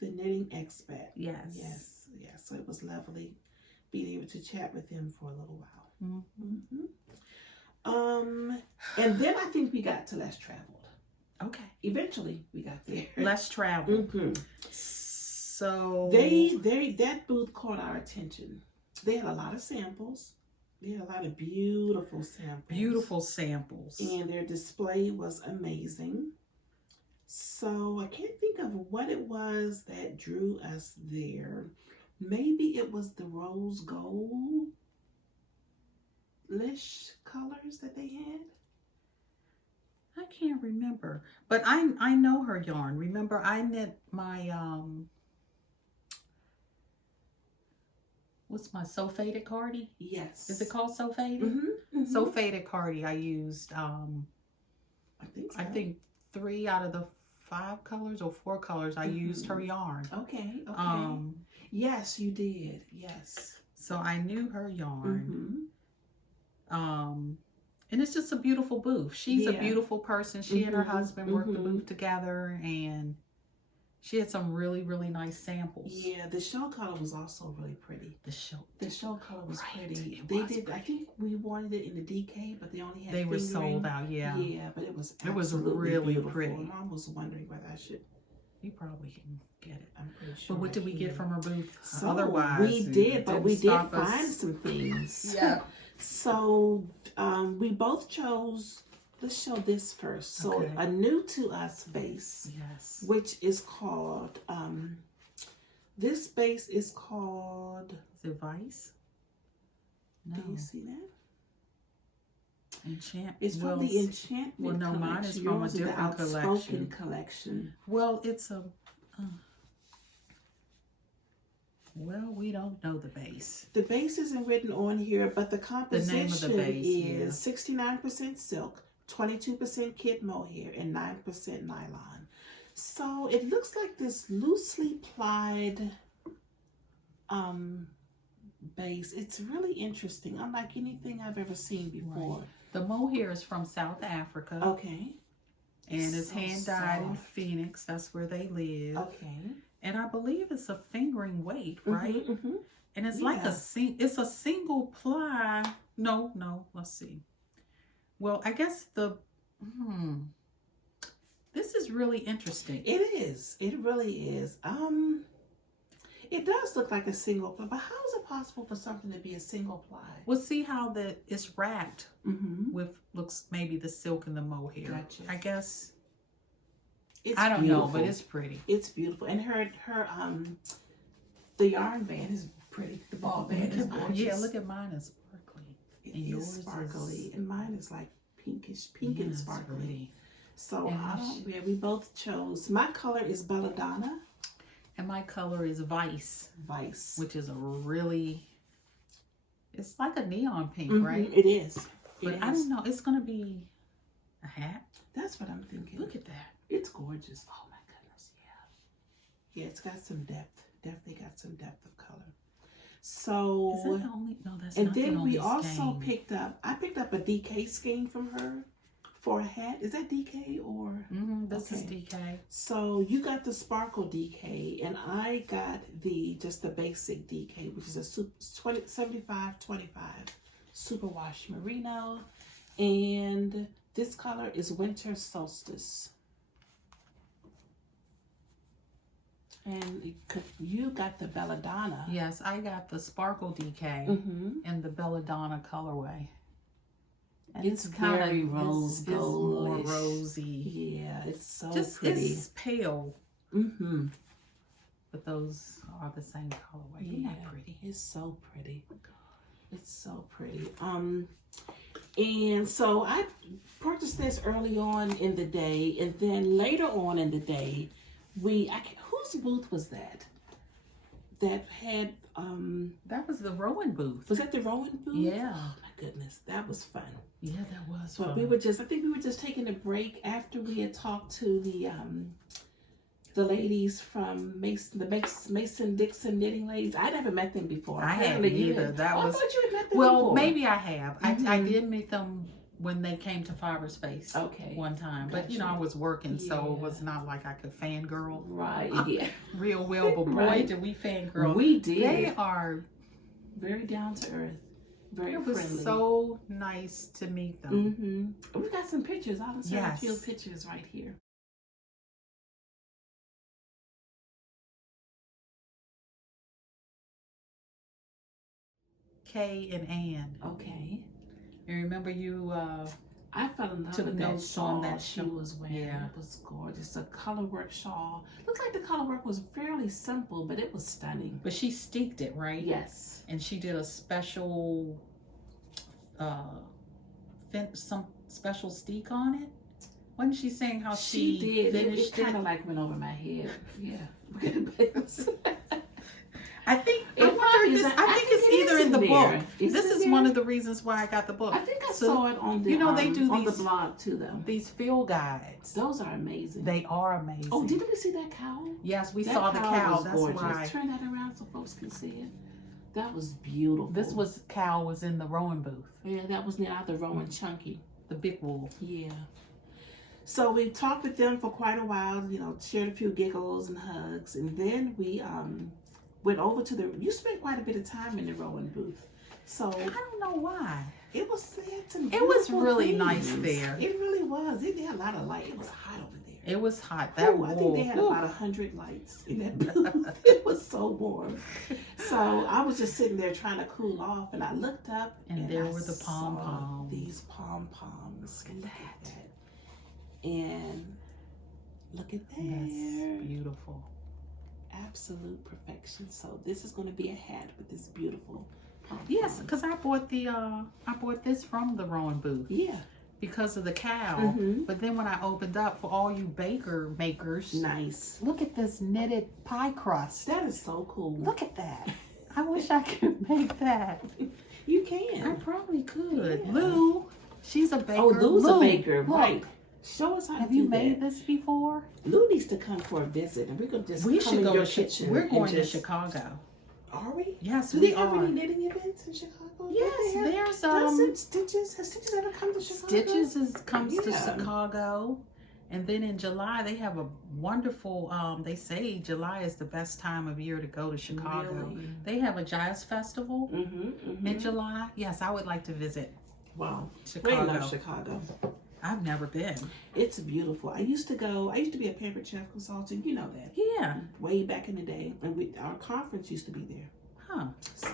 The Knitting EXPAT. Yes. So it was lovely being able to chat with him for a little while. And then I think we got to Less Traveled. Okay. Eventually we got there. Less Traveled. So that booth caught our attention. They had a lot of samples. They had a lot of beautiful samples. And their display was amazing. So I can't think of what it was that drew us there. Maybe it was the rose gold-ish colors that they had. I can't remember. But I know her yarn. Remember, I knit my what's my So Faded Cardi? Yes. Is it called So Faded? So Faded Cardi. I used I think 3 out of the 5 colors or 4 colors I used her yarn. Okay. Yes, you did. Yes. So I knew her yarn. And it's just a beautiful booth. She's a beautiful person. She and her husband worked the booth together, and she had some really, really nice samples. Yeah, the show color was also really pretty. The show color was pretty. They did. Pretty. I think we wanted it in the DK, but they only had. They were sold out. Yeah. Yeah, but it was. It was really beautiful. Pretty. Mom was wondering whether I should. You probably can get it. I'm pretty sure. But what did we get from her booth? So otherwise, we did, but we did find some things. Yeah. So we both chose. Let's show this first. So a new to us base, which is called. This base is called. Is it Vice? No. Do you see that? Enchantment. It's from the Enchantment. Well, no, mine is from a different collection. Well, it's a. Well, we don't know the base. The base isn't written on here, but the composition the name of the base, is 69% silk, 22% kid mohair, and 9% nylon. So it looks like this loosely plied base. It's really interesting, unlike anything I've ever seen before. Right. The mohair is from South Africa. Okay. And it's So hand-dyed in soft. Phoenix. That's where they live. Okay. And I believe it's a fingering weight, right? Mm-hmm. And it's like it's a single ply. No, let's see. Well, I guess this is really interesting. It is. It really is. It does look like a single ply, but how is it possible for something to be a single ply? We'll see how it's wrapped Mm-hmm. with maybe the silk and the mohair. Gotcha. I guess. It's I don't beautiful. know, but it's pretty. It's beautiful, and her the yarn band is pretty. The ball band is gorgeous. Yeah, look at mine is sparkly. It And is yours sparkly, is... and mine is like pinkish, pink and sparkly. Pretty. So And we both chose. My color is Belladonna. And my color is Vice, which is it's like a neon pink, right? It is. But I don't know. It's going to be a hat. That's what I'm thinking. Look at that. It's gorgeous. Oh my goodness. Yeah. Yeah, it's got some depth. Definitely got some depth of color. So. Is that the only? No, that's and not then the only we also skein. I picked up a DK skein from her for a hat. Is that DK or? This is DK. So you got the sparkle DK, and I got the basic DK, which is a 75-25 superwash merino, and this color is winter solstice. And you got the Belladonna. Yes, I got the sparkle DK and the Belladonna colorway. And it's very rose gold. It's more goldish. rosy. Yeah, it's so just pretty. It's pale. But those are the same colorway. Isn't that pretty? It's so pretty. It's so pretty. And so I purchased this early on in the day, and then later on in the day, whose booth was that? That had that was the Rowan booth. Was that the Rowan booth? Yeah. Oh my goodness, that was fun. Yeah, that was fun. But I think we were just taking a break after we had talked to the ladies from Mason Dixon knitting ladies. I never met them before. I hadn't either. I thought you had met them well, before. maybe I have. I did meet them when they came to Fiber Space. One time. Gotcha. But I was working, so it was not like I could fangirl. Right. Yeah. Real well, but boy, did we fangirl. We did. They are very down to earth. Very friendly. It was so nice to meet them. We got some pictures. I'll insert a few pictures right here. Kay and Ann. Okay. And remember you I fell in love with that shawl that she was wearing. Yeah. It was gorgeous. A colorwork shawl. Looked like the colorwork was fairly simple, but it was stunning. But she steeked it, right? Yes. And she did a special some special steek on it. Wasn't she saying how she did? Finished it kind of like went over my head. Yeah. I think it's either in the book. This is one of the reasons why I got the book. I think I saw it on the they do on the blog too, though. These field guides. Those are amazing. They are amazing. Oh, didn't we see that cowl? Yes, we saw the cowl. That's gorgeous. why. Turn that around so folks can see it. That was beautiful. This cowl was in the Rowan booth. Yeah, that was near the Rowan Chunky. The big wool. Yeah. So we talked with them for quite a while. Shared a few giggles and hugs, and then we went over to you spent quite a bit of time in the Rowan booth. So I don't know why. It was really nice there. It really was. It had a lot of light. It was hot over there. It was hot. I think they had about 100 lights in that booth. It was so warm. So I was just sitting there trying to cool off, and I looked up, and there were the pom-poms. These pom-poms. Look at that. And look at that. That's beautiful. Absolute perfection. So this is going to be a hat with this beautiful pom-pom. Yes, because I bought this from the Rowan booth. Yeah. Because of the cowl. But then when I opened up for all you baker makers. Nice. Look at this knitted pie crust. That is so cool. Look at that. I wish I could make that. You can. I probably could. Yeah. Lou, she's a baker. Oh, Lou's a baker, look. right. Show us how to do that. Have you made this before? Lou needs to come for a visit, and we could just we come should in go your to kitchen. We're going to Chicago. Are we? Yes, do we they have are. any knitting events in Chicago? Yes, there's Stitches. Has Stitches ever come to Chicago? Stitches comes to Chicago, And then in July, they have a wonderful, they say July is the best time of year to go to Chicago. Really? They have a jazz festival in July. Yes, I would like to visit. Wow. Chicago. We love Chicago. I've never been. It's beautiful. I used to be a pampered chef consultant. You know that. Yeah. Way back in the day. And our conference used to be there. Huh. So,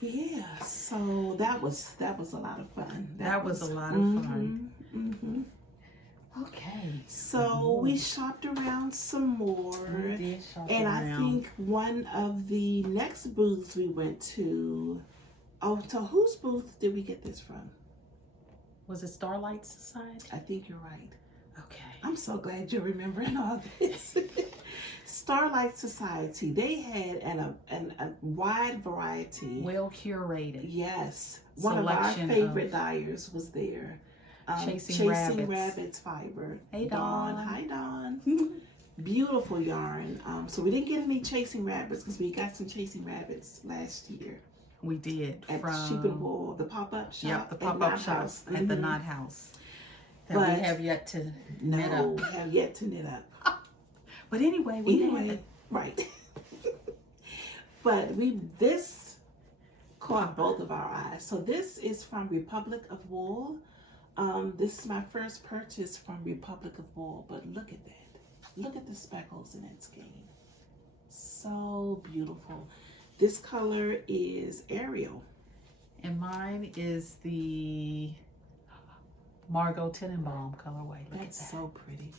yeah. So that was a lot of fun. That was a lot of fun. Okay. So we shopped around some more. We did shop and around. I think one of the next booths we went to, so whose booth did we get this from? Was it Starlight Society? I think you're right. Okay. I'm so glad you're remembering all this. Starlight Society. They had a wide variety. Well curated. Yes. One of our favorite dyers was there. Chasing Rabbits fiber. Hey, Dawn. Dawn. Hi, Dawn. Beautiful yarn. So we didn't get any Chasing Rabbits because we got some Chasing Rabbits last year. We did. At Sheep and Wool, the pop-up shop. Yep, the pop-up shop at the Knot House. That we have yet to knit up. We have yet to knit up. But anyway, right. But this caught both of our eyes. So this is from Republic of Wool. This is my first purchase from Republic of Wool, but look at that. Look at the speckles in its skein. So beautiful. This color is Ariel. And mine is the Margot Tenenbaum colorway. Look That's at that. so pretty.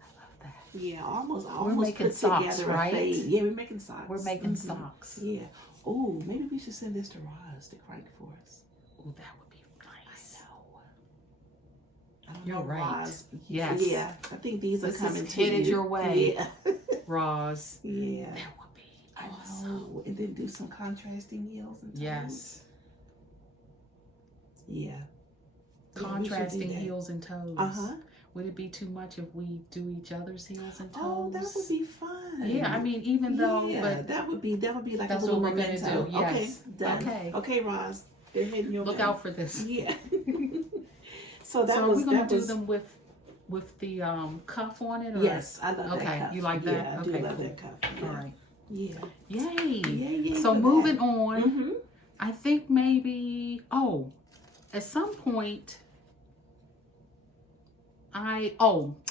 I love that. Yeah, almost making put socks, together right? a fade. Yeah, we're making socks. We're making socks. Yeah. Oh, maybe we should send this to Roz to crank for us. Oh, that would be nice. I don't You're know, right. Roz. Yes. Yeah, I think these are This coming is to headed you. your way. Yeah. Roz. Yeah. That would be I awesome. know. And then do some contrasting heels and toes. Yes. Yeah. Contrasting heels and toes. Uh-huh. Would it be too much if we do each other's heels and toes? Oh, that would be fun. Yeah, I mean, even though, yeah, but that would be like that's a little what we're gonna memento. do. Yes. Okay, done. Okay. Okay, Roz, they're hitting your look way. out for this. Yeah. So we're gonna do them with the cuff on it. Or? Yes, I love that Okay, cuff. you like that? Yeah, I Okay, do love cool. that cuff. Yeah. All right. Yeah. Yay. Yay So for moving that. on, Mm-hmm. I think maybe at some point.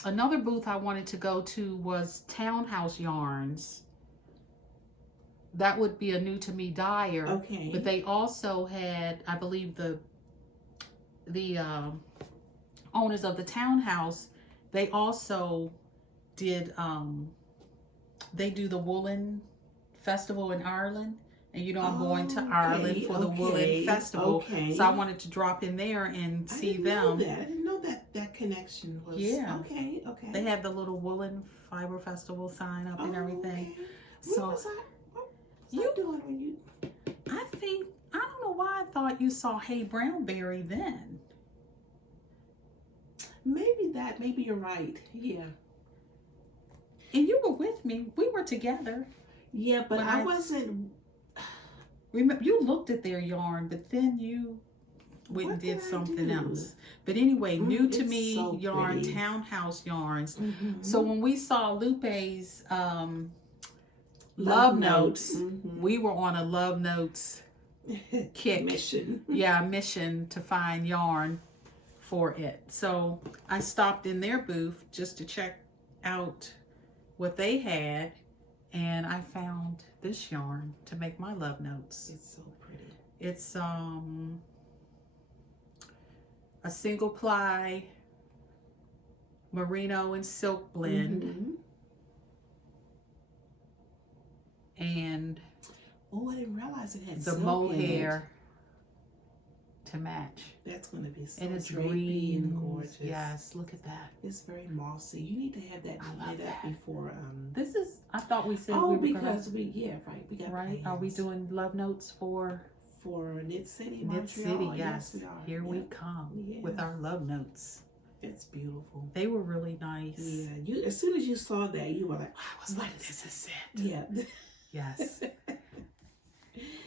Another booth I wanted to go to was Townhouse Yarns. That would be a new to me dyer. Okay. But they also had, I believe, the owners of the Townhouse. They also did. They do the Woolen Festival in Ireland. And I'm going to Ireland for the Woolen Festival. Okay. So I wanted to drop in there and see them. I didn't know that connection was. Yeah. Okay. They had the little Woolen Fiber Festival sign up and everything. Okay. So what was I doing when you? I don't know why I thought you saw Hey Brownberry then. Maybe you're right. Yeah. And you were with me. We were together. Yeah, but I wasn't. Remember, you looked at their yarn, but then you went and did something else. But anyway, new to me so yarn, pretty. Townhouse Yarns. Mm-hmm. So when we saw Lupe's Love Notes, we were on a Love Notes kick. Mission. Mission to find yarn for it. So I stopped in their booth just to check out what they had, and I found this yarn to make my Love Notes. It's so pretty. It's a single ply merino and silk blend. Mm-hmm. And I didn't realize it had the silk in mohair it. to match. That's going to be so And it's drapey green and gorgeous. Yes, look at that. It's very mossy. You need to have that knit up before. This is, I thought we said we were because we got right. Are we plans doing Love Notes for Knit City, Knit Montreal? City? Yes, we are. Here we come with our Love Notes. It's beautiful. They were really nice. Yeah, you. As soon as you saw that, you were like, I was like, this is it. Yeah. Yes.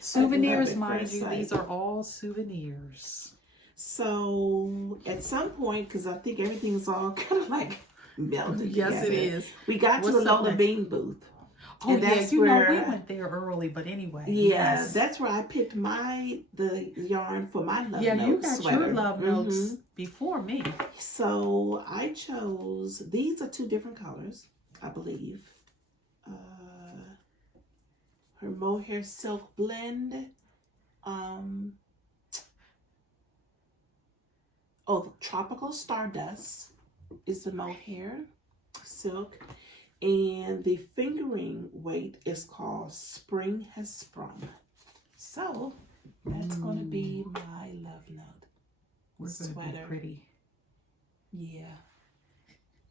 Souvenirs, at mind first you. sight. These are all souvenirs. So at some point, because I think everything's all kind of like melted Yes, together, it is. we got to the Lola Bean booth. Oh, and that's we went there early, but anyway. Yeah, yes. That's where I picked the yarn for my Love Notes you got sweater. Your Love Notes before me. So I chose, these are 2 different colors, I believe. Her Mohair Silk Blend. Tropical Stardust is the Mohair Silk. And the fingering weight is called Spring Has Sprung. So that's going to be my Love Note sweater. Be pretty. Yeah.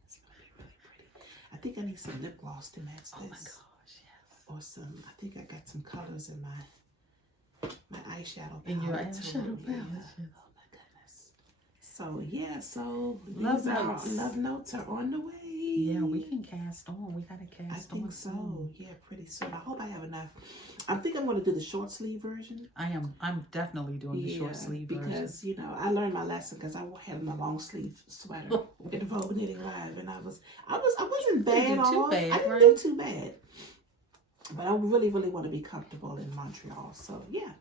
It's going to be really pretty. I think I need some lip gloss to match this. Oh my gosh, yes. Or I think I got some colors in my eyeshadow palette. In your eyeshadow palette. Yeah. Oh my goodness. So yeah, Love Notes are on the way. Yeah, we can cast on. We got to cast on. I think so. Yeah, pretty soon. I hope I have enough. I think I'm going to do the short sleeve version. I'm definitely doing the short sleeve version. Because, I learned my lesson because I had my long sleeve sweater at the Vogue Knitting Live. And I wasn't bad off. I didn't do too bad. But I really, really want to be comfortable in Montreal. So, yeah.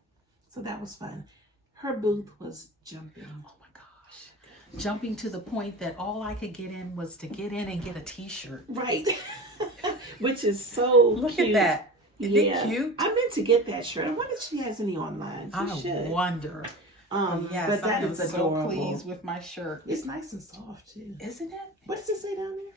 So that was fun. Her booth was jumping. Oh, my gosh. Jumping to the point that all I could get in was to get in and get a t-shirt. Right. Which is so Look cute. at that. Isn't it cute? I meant to get that shirt. I wonder if she has any online. I wonder. Yes, but that is adorable. So pleased with my shirt. It's nice and soft too. Isn't it? What does it say down there?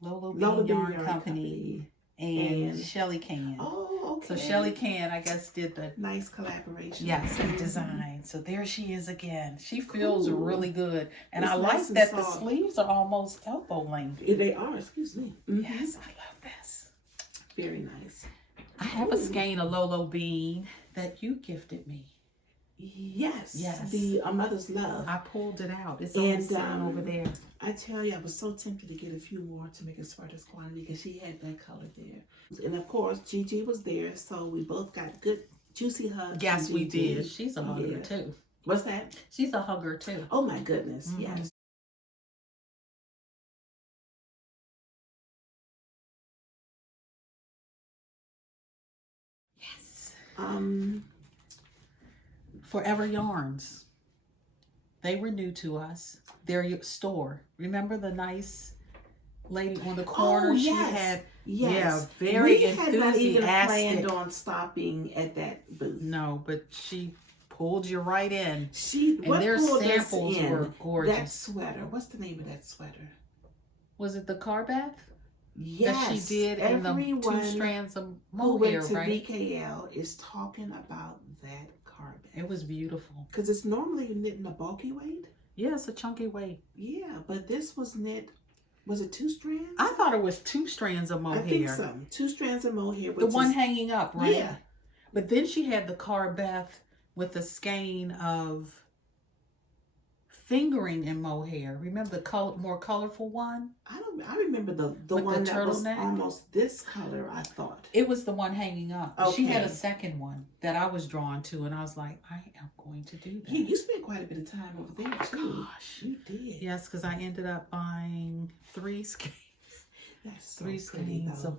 Lola Bean Yarn Company and Shelly Can. Oh, okay. So Shelly Can, I guess, did the nice collaboration. Yes, the design. So there she is again. She feels really good, and it's I like nice that the sleeves are almost elbow length. They are. Excuse me. Yes, I love this. Very nice. I have a skein of Lola Bean that you gifted me. Yes. Yes. The Mother's Love. I pulled it out. It's sitting over there. I tell you, I was so tempted to get a few more to make a sweater's quantity because she had that color there. And of course, Gigi was there, so we both got good, juicy hugs. Yes, we did. She's a hugger too. What's that? She's a hugger too. Oh my goodness, yes. Yes. Forever Yarns. They were new to us. Their store. Remember the nice lady on the corner? Oh, she had, yeah, very enthusiastic. We had not even planned on stopping at that booth. No, but she pulled you right in. And their samples were gorgeous. That sweater. What's the name of that sweater? Was it the Carbath? Yes. That she did in the 2 strands of mohair, right? VKL is talking about that Carbath. It was beautiful. Because it's normally knit in a bulky weight. Yeah, it's a chunky weight. Yeah, but this was knit, was it 2 strands? I thought it was 2 strands of mohair. I think so. 2 strands of mohair. The one hanging up, right? Yeah. But then she had the Carbath with a skein of fingering in mohair. Remember the more colorful one? I remember the one that was almost this color, I thought. It was the one hanging up. Okay. She had a second one that I was drawn to, and I was like, I am going to do that. Yeah, you spent quite a bit of time over there, too. Gosh. You did. Yes, because I ended up buying 3 skeins. That's so 3 skeins of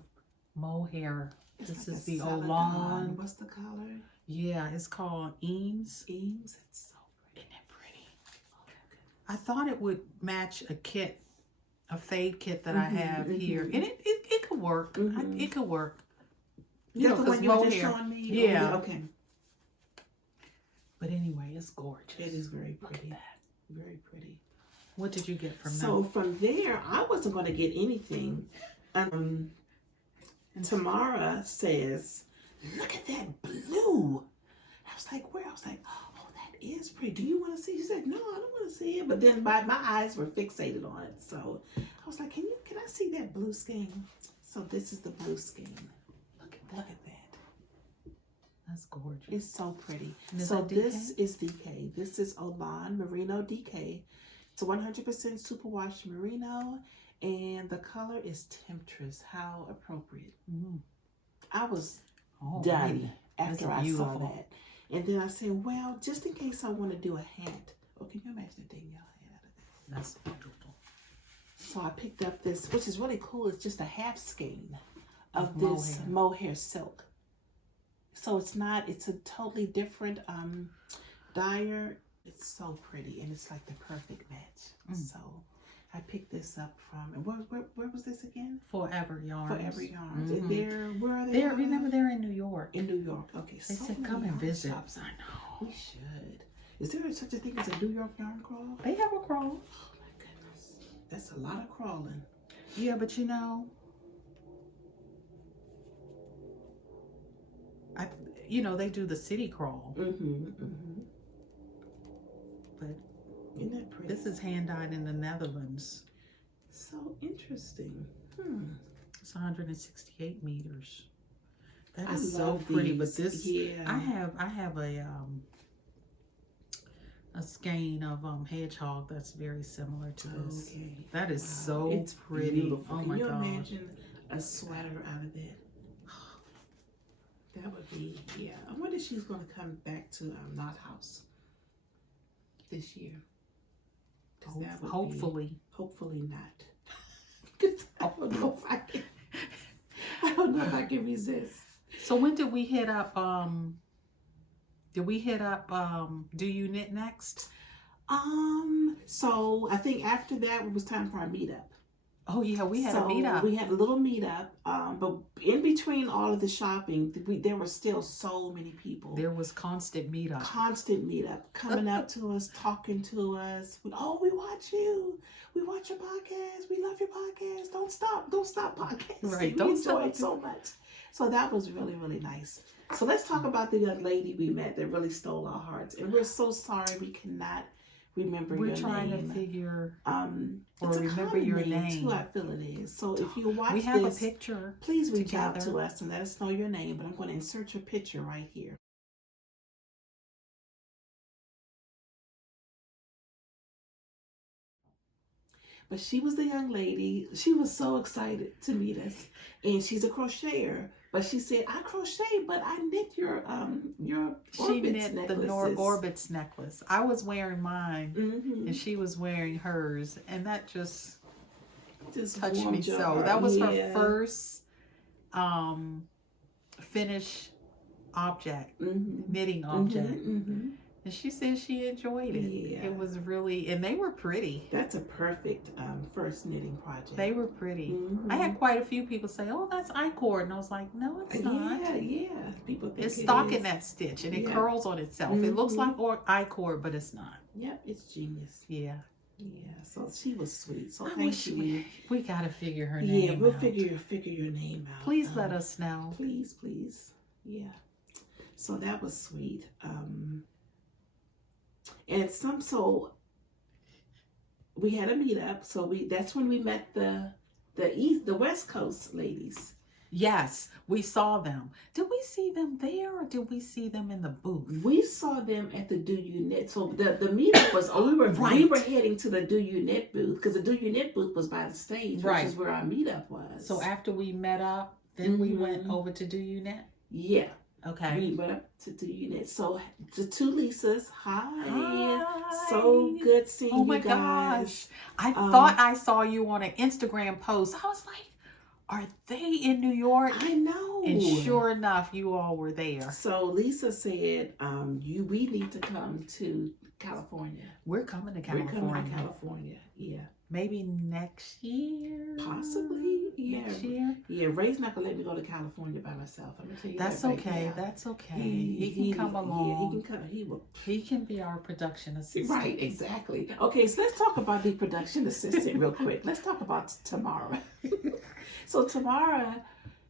mohair. This is the OLANN. What's the color? Yeah, it's called Eames. Eames. It's so pretty. Isn't it pretty? I thought it would match a kit, a fade kit that I have here, and it could work. It could work. You know, the one you were just showing me? Yeah. Okay. But anyway, it's gorgeous. It is very pretty. Look at that. Very pretty. What did you get from them? So from there, I wasn't going to get anything. Tamara says, "Look at that blue." I was like, "Where?" I was like, "Oh, that is pretty. Do you want to see?" She said, "No, I don't want to see it." But then my eyes were fixated on it, so I was like, "Can I see that blue skein?" So this is the blue skein. Look at that. That's gorgeous. It's so pretty. So this is DK. This is OLANN Merino DK. It's 100% superwash merino, and the color is Temptress. How appropriate. I was done after I saw that. And then I said, well, just in case I want to do a hat. Oh, can you imagine a Danielle hat out of this? That's beautiful. So I picked up this, which is really cool. It's just a half skein of this mohair silk. So it's a totally different dyer. It's so pretty, and it's like the perfect match. So I picked this up from, and where was this again? Forever Yarns. Forever Yarns. And where are they? Remember, they're in New York. In New York. Okay. They said come and visit. Shops. I know. We should. Is there such a thing as a New York yarn crawl? They have a crawl. Oh my goodness. That's a lot of crawling. Yeah, but you know, they do the city crawl. But isn't that pretty? this is hand dyed in the Netherlands. So interesting. It's 168 meters. That is so pretty. But this, I have a skein of hedgehog that's very similar to this. Okay. That is so it's pretty. Beautiful. Oh Can my you gosh. imagine a sweater out of it? That would be, yeah. I wonder if she's going to come back to Knot House this year. Hopefully. Hopefully not. I don't know if I can. I don't know if I can resist. So when did we hit up? Do You Knit Next? So I think after that it was time for our meetup. Oh yeah, we had a meetup. We had a little meetup, but in between all of the shopping, there were still so many people. There was constant meetup. Constant meetup, coming up to us, talking to us. Oh, we watch you. We watch your podcast. We love your podcast. Don't stop podcasting. Right, We enjoy it so much. So that was really, really nice. So let's talk about the young lady we met that really stole our hearts. And we're so sorry we cannot remember your name. We're trying to figure or remember your name too, I feel it is. So if you watch we have a picture, please reach out to us and let us know your name. But I'm going to insert your picture right here. But she was the young lady. She was so excited to meet us, and she's a crocheter. But she said, "I crochet, but I knit your She knit necklaces." the Orbits necklace. I was wearing mine, and she was wearing hers, and that just touched me so. That was her first finished object, knitting object. And she said she enjoyed it. Yeah. It was really, and they were pretty. That's a perfect first knitting project. They were pretty. I had quite a few people say, "Oh, that's I-cord," and I was like, "No, it's not. Yeah. People think it's stockinette stitch, and it curls on itself. It looks like I-cord, but it's not." Yep, it's genius. Yeah. So she was sweet. So thank you. We gotta figure her name. Yeah, we'll figure your name out. Please let us know. Please. Yeah. So that was sweet. And so we had a meetup. So that's when we met the West Coast ladies. Yes, we saw them. Did we see them there, or did we see them in the booth? We saw them at the Do You Knit. So the meetup was we were heading to the Do You Knit booth, because the Do You Knit booth was by the stage, which is where our meetup was. So after we met up, then we went over to Do You Knit. Yeah. Okay. We went up to Do You Knit. So the two Lisas, hi. So good seeing you guys. Oh my gosh. I thought I saw you on an Instagram post. I was like, are they in New York? I know. And sure enough, you all were there. So Lisa said, we need to come to California. We're coming to California. We're coming to California, yeah. Maybe next year? Possibly, yeah. Next year? Yeah, Ray's not going to let me go to California by myself. I'm going to tell you that's that right okay. now. That's okay. He can come along. Yeah, he can come. He will. He can be our production assistant. Right, exactly. Okay, so let's talk about the production assistant real quick. Let's talk about Tamara. So Tamara,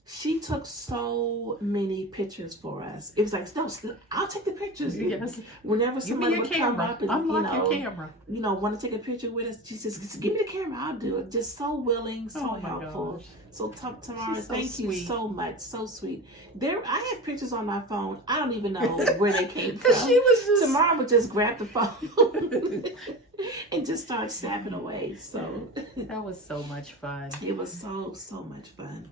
she took so many pictures for us. It was like, no, I'll take the pictures. Yes. Whenever somebody would come up and unlock your camera, want to take a picture with us, she says, "Give me the camera, I'll do it." Just so willing, so helpful. So Tamara, thank you so much. So sweet. I have pictures on my phone. I don't even know where they came from. She was just... Tamara would just grab the phone and just start snapping away. So that was so much fun. It was so much fun.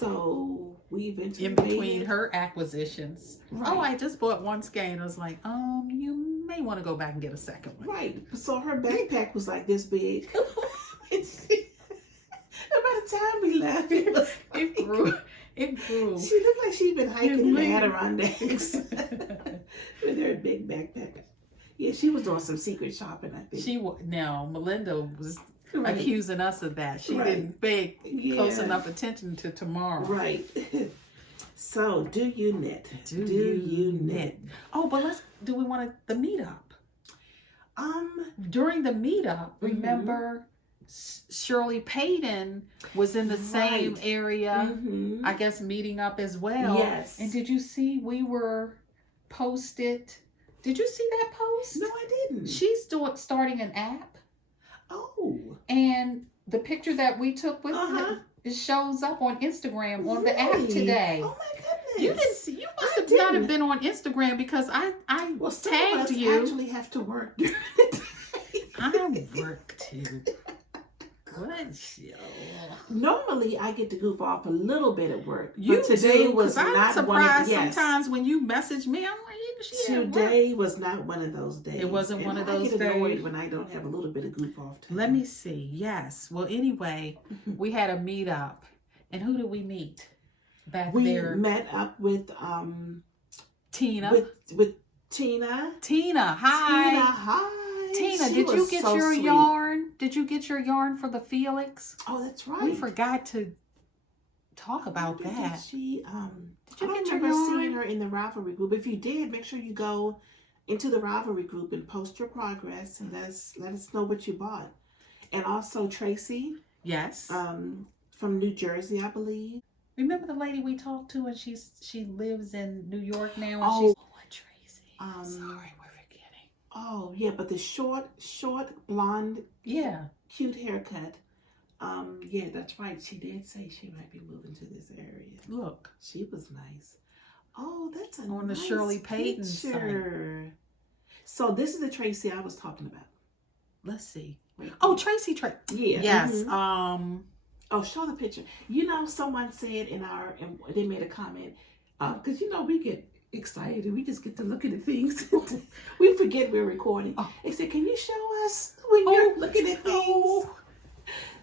So we eventually in between her acquisitions. Right. Oh, I just bought one skein. I was like, you may want to go back and get a second one. Right. So her backpack was like this big. And by the time we left, It grew. It grew. She looked like she'd been hiking in the Adirondacks with her big backpack. Yeah, she was doing some secret shopping, I think. Now Melinda was accusing us of that. She didn't pay close enough attention to tomorrow. Right. So, do you knit? Do you knit? Oh, but do we want the meetup? During the meetup, remember Shirley Payton was in the same area, I guess, meeting up as well. Yes. And did you see we were posted? Did you see that post? No, I didn't. She's starting an app. Oh. And the picture that we took with her, it shows up on Instagram on the app today. Oh my goodness. You didn't see. You must have not have been on Instagram because I tagged you. I actually have to work during the day. I work too. Good show. Normally, I get to goof off a little bit at work. But today was I'm not surprised one of, sometimes when you message me, I'm like, today was not one of those days. It wasn't one of those days. I get annoyed when I don't have a little bit of goof off time. Let me see. Yes. Well, anyway, we had a meetup. And who did we meet back there? We met up with Tina. With Tina. Tina, hi. Tina, hi. Tina, did you get your yarn? Did you get your yarn for the Felix? Oh, that's right. We forgot to talk about that. Did you get your remember yarn? seeing her in the Ravelry group. If you did, make sure you go into the Ravelry group and post your progress and let us know what you bought. And also Tracy. Yes. From New Jersey, I believe. Remember the lady we talked to, and she lives in New York now. And she's Tracy. Sorry, we're forgetting. Oh yeah, but the short blonde, cute haircut. Yeah, that's right. She did say she might be moving to this area. Look, she was nice. Oh, that's on nice the Shirley Payton picture. Site. So this is the Tracy I was talking about. Let's see. Right. Oh, Tracy. Yeah. Yes. Oh, show the picture. You know, someone said and they made a comment, because we get excited and we just get to looking at things. We forget we're recording. Oh. They said, "Can you show us when you're looking at things?"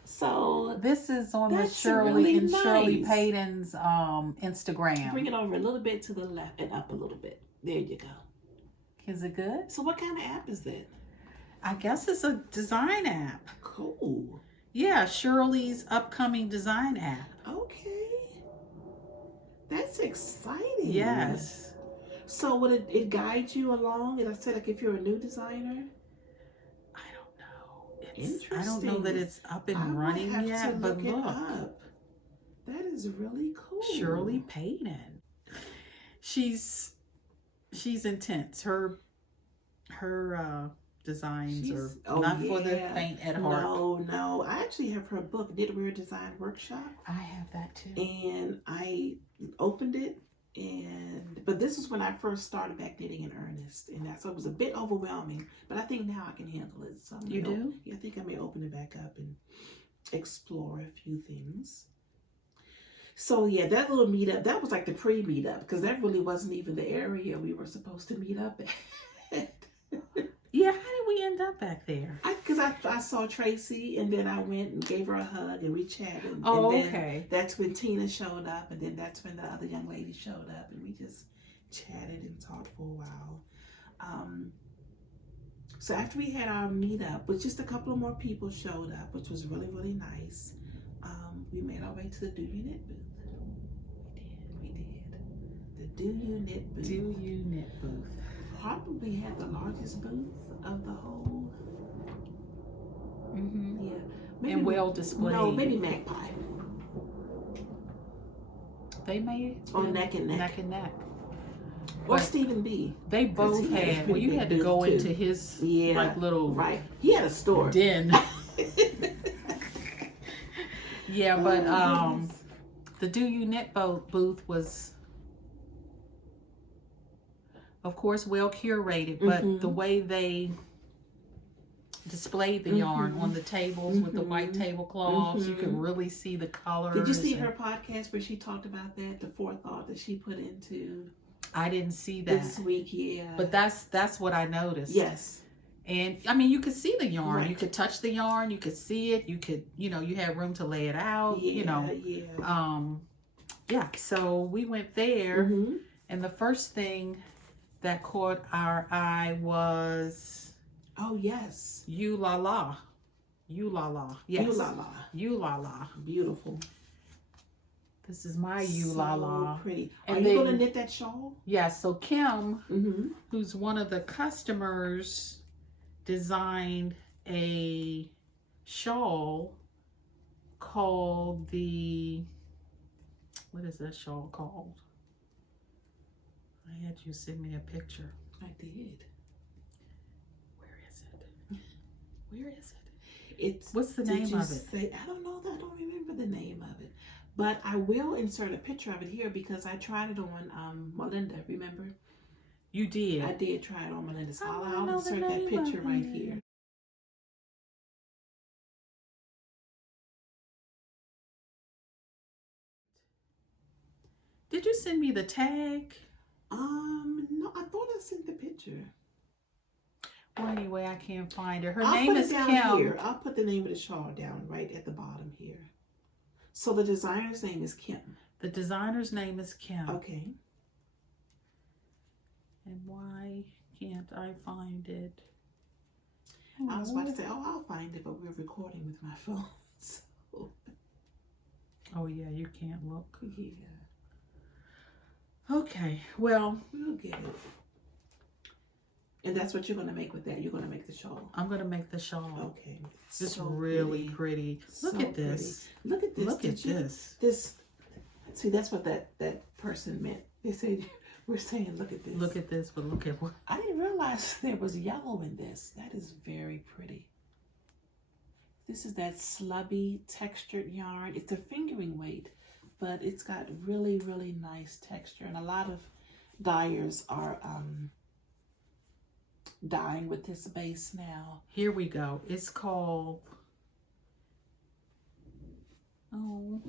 So this is on the Shirley and nice. Shirley Payton's Instagram. Bring it over a little bit to the left and up a little bit. There you go. Is it good? So what kind of app is that? I guess it's a design app. Cool. Yeah, Shirley's upcoming design app. Okay. That's exciting. Yes. So would it guide you along? And I said, like, if you're a new designer? I don't know. Interesting. I don't know that it's up and running yet, but look. Up. That is really cool. Shirley Payton. She's intense. Her designs are not for the faint at heart. No. I actually have her book, Knitwear Design Workshop. I have that too. And I opened it, but this is when I first started back knitting in earnest, and so it was a bit overwhelming. But I think now I can handle it. So you do? Yeah, I think I may open it back up and explore a few things. So yeah, that little meetup, that was like the pre-meetup, because that really wasn't even the area we were supposed to meet up at. Yeah, how did we end up back there? Because I saw Tracy, and then I went and gave her a hug, and we chatted. Oh, and then okay. That's when Tina showed up, and then that's when the other young lady showed up, and we just chatted and talked for a while. So after we had our meetup, with just a couple of more people showed up, which was really, really nice, we made our way to the Do You Knit booth. We did. The Do You Knit booth. Do You Knit booth. Probably had the largest booth of the whole. Mm-hmm. Yeah. Maybe, and well displayed. No, maybe Magpie. They made on Neck and Neck. Neck and Neck. Or Stephen B. They both had. Well, you had to go into his like little right. He had a store. Den. Yeah, but the Do You Knit booth was, of course, well curated, but the way they displayed the yarn on the tables with the white tablecloths. You could really see the colors. Did you see her podcast where she talked about that, the forethought that she put into? I didn't see that this week. Yeah, but that's what I noticed. Yes. And I mean, you could see the yarn. Right. You could touch the yarn. You could see it. You could, you know, you had room to lay it out. Yeah, you know. Yeah. Yeah. So we went there, and the first thing that caught our eye was, oh yes, You La La. You La La. Yes. You La La. You La La. Beautiful. This is my You La La. So pretty. And Are then, you gonna knit that shawl? Yeah. So Kim, who's one of the customers, designed a shawl called the, what is that shawl called? I had you send me a picture. I did. Where is it? Where is it? It's, what's the name of it? I don't know. I don't remember the name of it, but I will insert a picture of it here because I tried it on Melinda. Remember? You did. I did try it on Melinda. So I'll insert that picture right here. Did you send me the tag? No, I thought I sent the picture. Well, anyway, I can't find it. Her I'll name put is it down Kim. here. I'll put the name of the shawl down right at the bottom here. So the designer's name is Kim. The designer's name is Kim. Okay. And why can't I find it? I was about to say, I'll find it, but we're recording with my phone. So. Oh, yeah, you can't look. Yeah. Okay, well. We'll get it. And that's what you're going to make with that. You're going to make the shawl. I'm going to make the shawl. Okay. It's so really pretty. Look at this. Look at this. Look at this. This. See, that's what that person meant. They said, we're saying, look at this. Look at this, but look at what. I didn't realize there was yellow in this. That is very pretty. This is that slubby textured yarn. It's a fingering weight, but it's got really, really nice texture. And a lot of dyers are dyeing with this base now. Here we go. It's called, oh,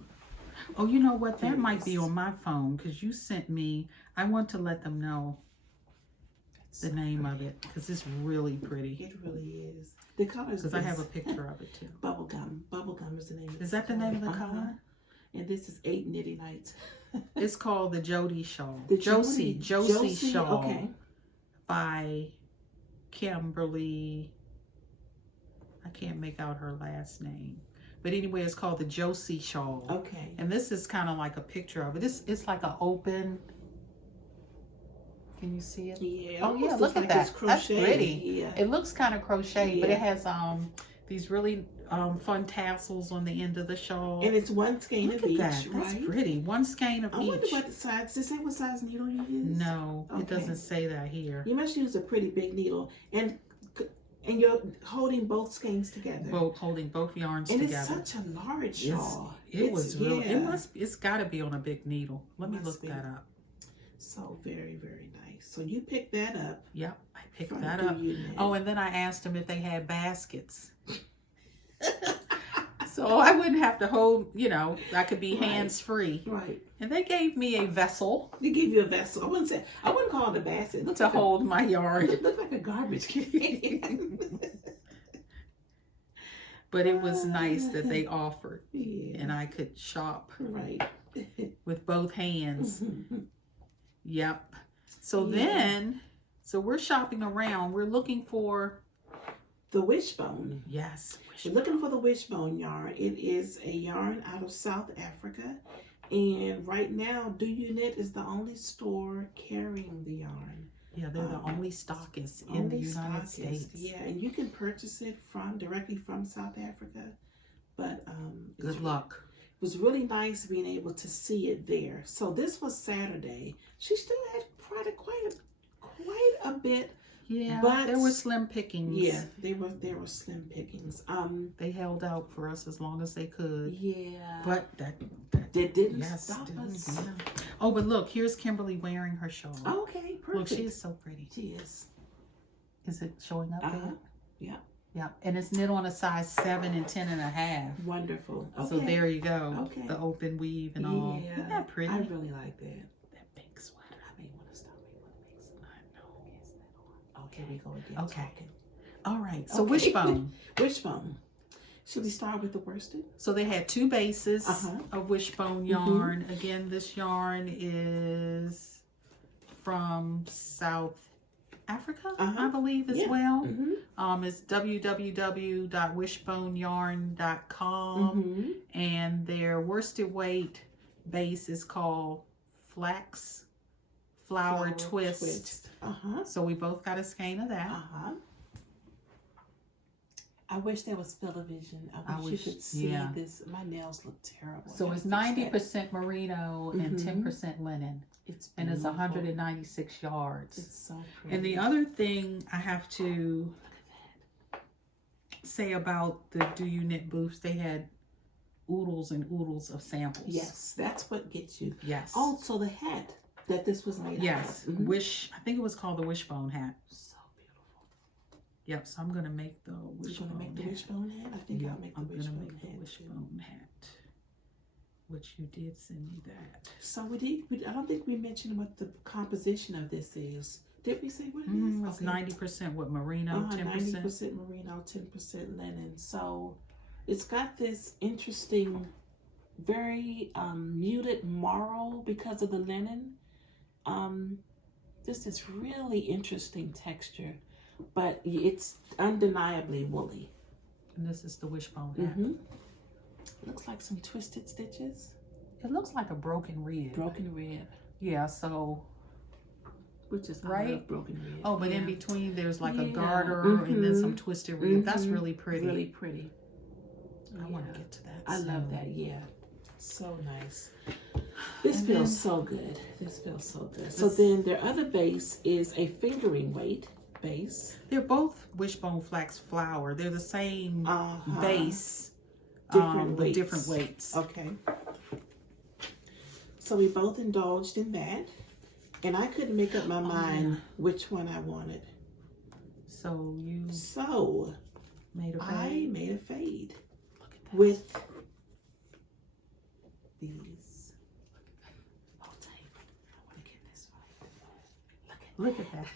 you know what? That might be on my phone because you sent me. I want to let them know the name of it because it's really pretty. It really is. The colors. Because I have a picture of it too. Bubblegum. Bubblegum is the name of it. Is that the name of the color? And this is 8 Knitting Nights. It's called the Jody Shawl. The Josie Shawl. Okay. By Kimberly. I can't make out her last name. But anyway, it's called the Josie Shawl. Okay. And this is kind of like a picture of it. It's like an open. Can you see it? Yeah. Oh yeah, look at that. That's pretty. Yeah. It looks kind of crocheted, but it has these really fun tassels on the end of the shawl. And it's one skein of each, That's right? pretty. One skein of each. I wonder what the size. Does it say what size needle you use? No, it doesn't say that here. You must use a pretty big needle, and you're holding both skeins together. Holding both yarns and together. And it's such a large shawl. It's got to be on a big needle. Let me look that up. So very, very nice. So you picked that up. Yep, I picked that up. Oh, and then I asked them if they had baskets. So I wouldn't have to hold, I could be hands-free. Right. And they gave me a vessel. They gave you a vessel. I wouldn't call it a basket. To hold my yarn. It looked like a garbage can. But it was nice that they offered. Yeah. And I could shop. Right. With both hands. Yep. So so we're shopping around. We're looking for the wishbone. Yes. We're looking for the wishbone yarn. It is a yarn out of South Africa. And right now, Do You Knit is the only store carrying the yarn. Yeah, they're the only stockists in the United States. Yeah, and you can purchase it directly from South Africa. But good luck. It was really nice being able to see it there. So this was Saturday. She still had quite a bit. Yeah, but there were slim pickings. Yeah, they were slim pickings. They held out for us as long as they could. Yeah, but that didn't stop us. Yeah. Oh, but look, here's Kimberly wearing her shawl. Okay, perfect. Look, she is so pretty. She is. Is it showing up there? Yeah. Yep, and it's knit on a size 7 and 10.5. Wonderful. Okay. So there you go. Okay. The open weave and all. Yeah. Isn't that pretty? I really like that. That pink sweater. I may want to stop. I know. Okay, we go again. Okay. Talking. All right. So Okay. wishbone. Wishbone. Should we start with the worsted? So they had 2 bases of wishbone yarn. Again, this yarn is from South Africa, I believe, as well. It's www.wishboneyarn.com, and their worsted weight base is called Flax Flower Twist. So we both got a skein of that. I wish there was fill-a-vision. I wish you could see this. My nails look terrible. So it's 90% merino and 10% linen. It's and it's 196 yards. It's so pretty. And the other thing I have to say about the Do You Knit booths, they had oodles and oodles of samples. Yes, that's what gets you. Yes. Also the hat that this was made yes. out of. Wish, I think it was called the wishbone hat. So beautiful. Yep, so I'm gonna make the wishbone You're gonna make the wishbone hat? I think I'll make the wishbone hat. Which you did send me that. So I don't think we mentioned what the composition of this is. Did we say what it is? It's 90% with merino, 10%. 90% merino, 10% linen. So it's got this interesting, very muted marl because of the linen. This is really interesting texture, but it's undeniably woolly. And this is the wishbone hat. Looks like some twisted stitches. It looks like a broken rib. Broken rib. Yeah, so. Which is right? Broken rib. Oh, but in between there's like a garter and then some twisted rib. That's really pretty. Really pretty. I want to get to that. I love that. Yeah. So nice. This feels so good. This feels so good. So then their other base is a fingering weight base. They're both wishbone flax flower. They're the same base. Different different weights. Okay. So we both indulged in that. And I couldn't make up my mind which one I wanted. So you made a fade? I made a fade. Look at that. With these. Hold tight. I want to get this right. Look at that.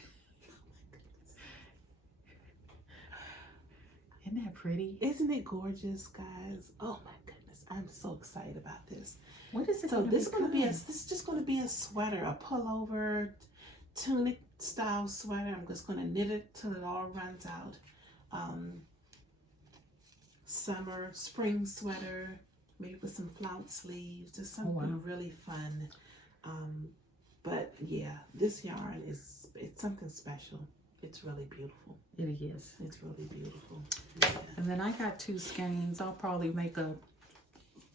Isn't that pretty? Isn't it gorgeous, guys? Oh my goodness. I'm so excited about this. What is it? So this is just going to be a sweater, a pullover, tunic style sweater. I'm just going to knit it till it all runs out. Spring sweater, maybe with some flounce sleeves, just something really fun. But yeah, this yarn it's something special. It's really beautiful. It is. It's really beautiful. Yeah. And then I got 2 skeins. I'll probably make a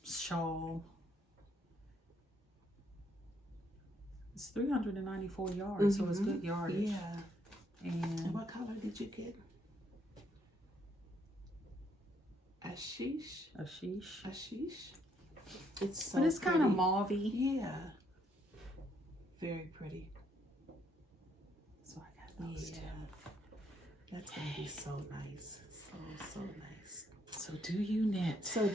shawl. It's 394 yards, so it's good yardage. Yeah. And what color did you get? Ashish. It's so but it's kind of mauvey. Yeah. Very pretty. So I got those too. That's gonna be so nice. So nice. So do you knit? So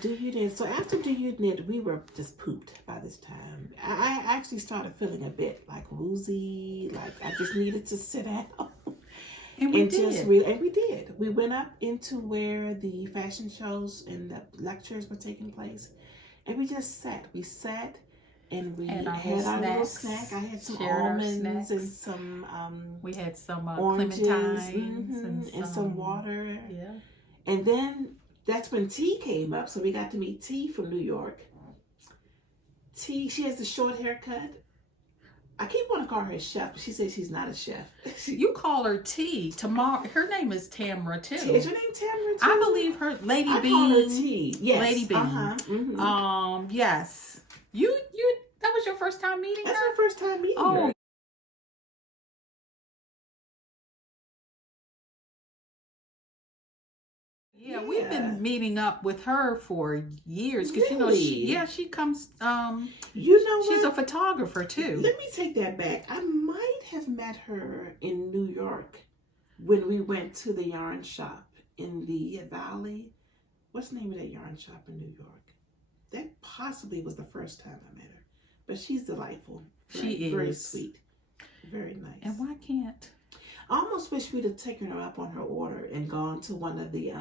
after Do You Knit, we were just pooped by this time. I actually started feeling a bit like woozy, like I just needed to sit down. And we did. We went up into where the fashion shows and the lectures were taking place, and we just sat. We sat and we had our little snack. I had some almonds and some we had some oranges, clementines and some water. Yeah. And then that's when T came up, so we got to meet T from New York. T, she has the short haircut. I keep wanting to call her a chef, but she says she's not a chef. You call her T. Tomorrow, her name is Tamra too. Is her name Tamra too? I believe her Lady Bean. I call her T. Yes. Lady Bean. Yes. You. That was your first time meeting her? That's my first time meeting her. Yeah, we've been meeting up with her for years because she comes. You know what? She's a photographer too. Let me take that back. I might have met her in New York when we went to the yarn shop in the Valley. What's the name of that yarn shop in New York? That possibly was the first time I met her. But she's delightful. She is. Very sweet. Very nice. And why can't... I almost wish we'd have taken her up on her order and gone to one of the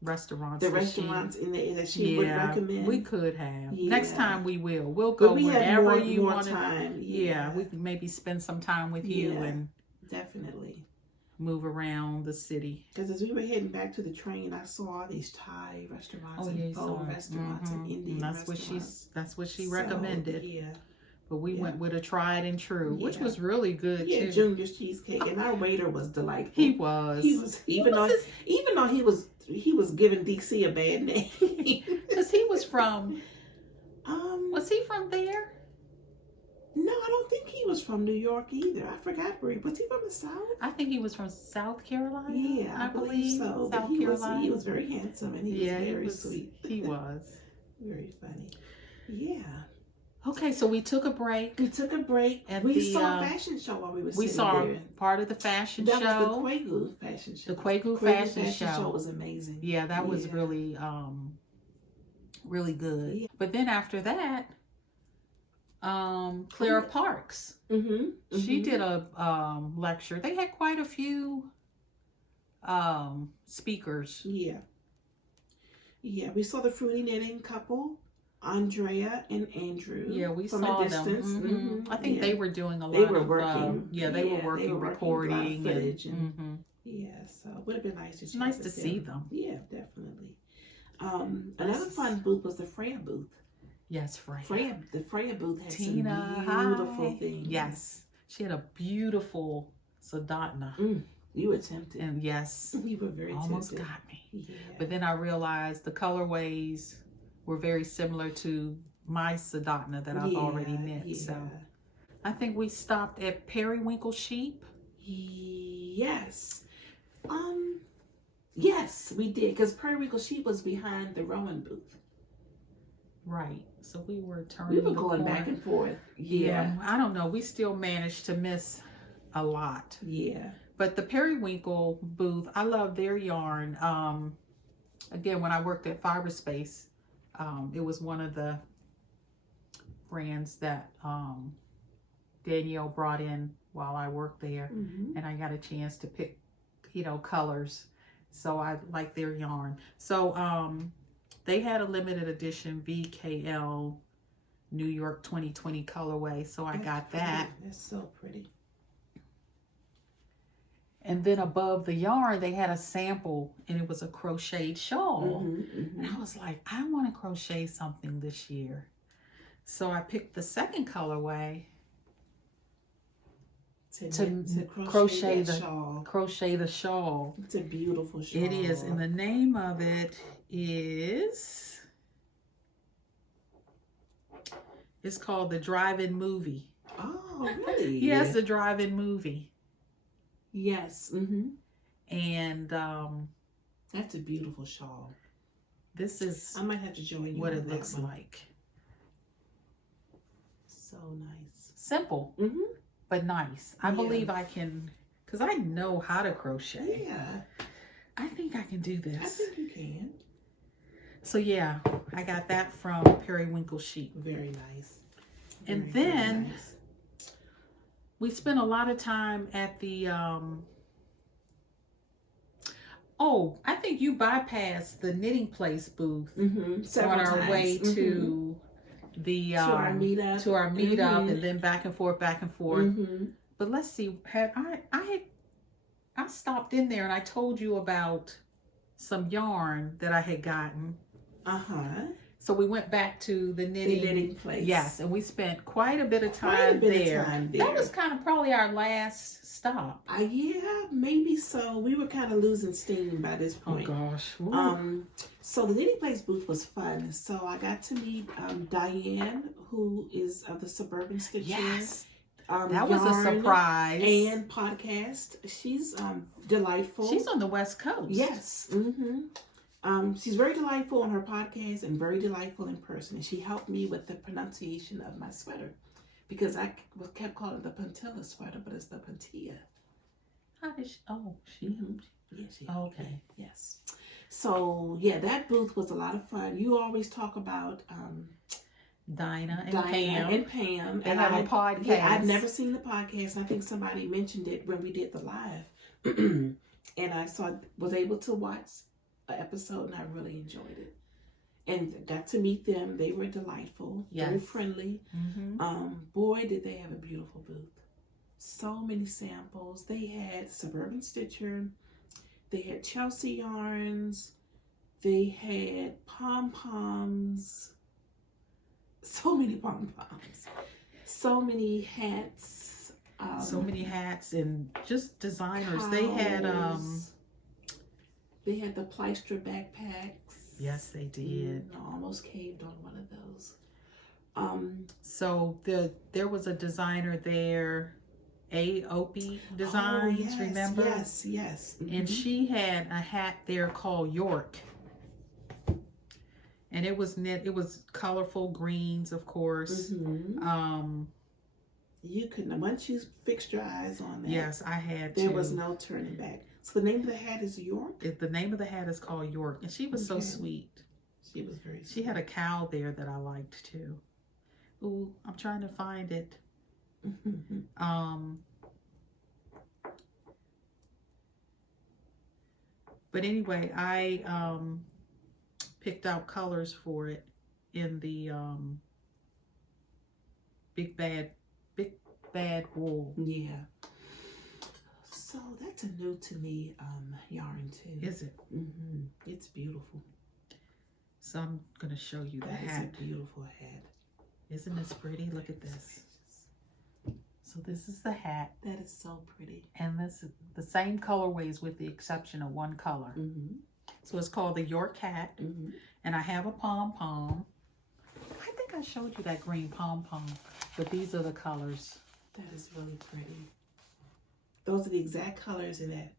restaurants. In the that she would recommend. We could have. Yeah. Next time we will. We'll go wherever you want time. Yeah, we can maybe spend some time with you and definitely move around the city. Because as we were heading back to the train, I saw all these Thai restaurants and pho restaurants and Indian restaurants. That's what she recommended. Yeah. But we went with a tried and true, which was really good too. Yeah, Junior's cheesecake, and our waiter was delightful. He was. Even though he was giving DC a bad name. Because he was from. Was he from there? No, I don't think he was from New York either. I forgot where was he from the South? I think he was from South Carolina. Yeah, I believe so. South Carolina. He was very handsome and he was very sweet. He was. Very funny. Yeah. Okay, so we took a break. We took a break. We saw a fashion show while we were sitting there. We saw part of the fashion show. That was the Quagu fashion show. The Quagu fashion show was amazing. Yeah, that was really, really good. Yeah. But then after that, Clara Parks. She did a lecture. They had quite a few speakers. Yeah. Yeah, we saw the Fruity Knitting couple. Andrea and Andrew. Yeah, we saw them. I think they were doing a lot. They were working. They were working, recording footage and so it would have been nice to. Nice to see them. Yeah, definitely. Another fun booth was the Freya booth. Yes, Freya. The Freya booth had Tina, some beautiful things. Yes, she had a beautiful Sadatna. You were tempted. And yes, you were very almost tempted. got me. Yeah. But then I realized the colorways were very similar to my Sadatna that I've already knit. So I think we stopped at Periwinkle Sheep. Yes. Yes, we did, because Periwinkle Sheep was behind the Rowan booth. Right. So we were turning. We were going back and forth. Yeah. I don't know. We still managed to miss a lot. Yeah. But the Periwinkle booth, I love their yarn. Again, when I worked at Fiberspace, it was one of the brands that Danielle brought in while I worked there. And I got a chance to pick, colors. So I like their yarn. So they had a limited edition VKL New York 2020 colorway. So I got that. That's so pretty. And then above the yarn, they had a sample, and it was a crocheted shawl. And I was like, I want to crochet something this year. So I picked the second colorway to crochet the shawl. It's a beautiful shawl. It is, and the name of it is, it's called the Drive-In Movie. Oh, really? Yes, the Drive-In Movie. Yes. And that's a beautiful shawl. This is I might have to join you. What it looks like. So nice. Simple, but nice. I believe I can, because I know how to crochet. Yeah. I think I can do this. I think you can. So yeah, I got that from Periwinkle Sheep. Very nice. And then we spent a lot of time at the, I think you bypassed the Knitting Place booth on our way to the, to our meetup, and then back and forth. But let's see, I stopped in there and I told you about some yarn that I had gotten. So we went back to the knitting place. Yes, and we spent quite a bit of time there. That was kind of probably our last stop. Yeah, maybe so. We were kind of losing steam by this point. Oh gosh. So the Knitting Place booth was fun. So I got to meet Diane, who is of the Suburban Stitcher. Yes. That was a surprise. And podcast. She's delightful. She's on the West Coast. Yes. She's very delightful on her podcast and very delightful in person. And she helped me with the pronunciation of my sweater because I kept calling it the Puntilla sweater, but it's the Puntilla. How did she? Oh, she. Yes, she Okay. Yes. So yeah, that booth was a lot of fun. You always talk about Dinah and Pam. Pam. They and have a podcast. Yeah, I'd never seen the podcast. And I think somebody mentioned it when we did the live, and I was able to watch an episode, and I really enjoyed it. And got to meet them. They were delightful, very friendly. Boy, did they have a beautiful booth. So many samples. They had Suburban Stitcher. They had Chelsea yarns. They had pom-poms. So many pom-poms. So many hats. So many hats and just designers. Cows. They had the Pleistra backpacks. Yes, they did. I almost caved on one of those. So there was a designer there, Opie Designs, remember? Yes, yes. And she had a hat there called York. And it was colorful greens, of course. You couldn't, once you fixed your eyes on that. Yes, I had There was no turning back. So the name of the hat is York? The name of the hat is called York. And she was so sweet. She was very sweet. She had a cow there that I liked too. Ooh, I'm trying to find it. But anyway, I picked out colors for it in the Big Bad Wool. Yeah. So that's a new to me yarn too. Is it? It's beautiful. So I'm gonna show you the hat. That is a beautiful hat. Isn't this pretty? Look at this. So this is the hat. That is so pretty. And this is the same colorways with the exception of one color. So it's called the York hat. And I have a pom-pom. I think I showed you that green pom-pom. But these are the colors. That is really pretty. Those are the exact colors in that.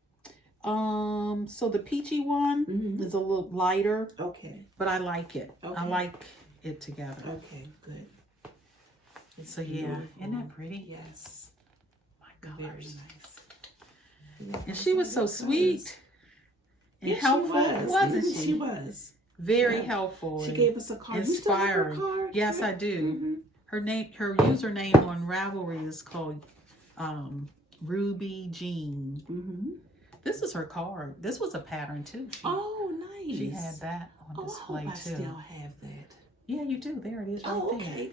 So the peachy one is a little lighter. Okay. But I like it. Okay. I like it together. Okay, good. So yeah, isn't that pretty? Yes. My gosh. Very nice. And she was so sweet and helpful, wasn't she? She was. Very helpful. She gave us a card. Inspiring. You still have her card? Yes, I do. Her username on Ravelry is called Ruby Jean. This is her card. This was a pattern too. Oh, nice. She had that on display I hope I too. still have that. Yeah, you do. There it is right there. Okay.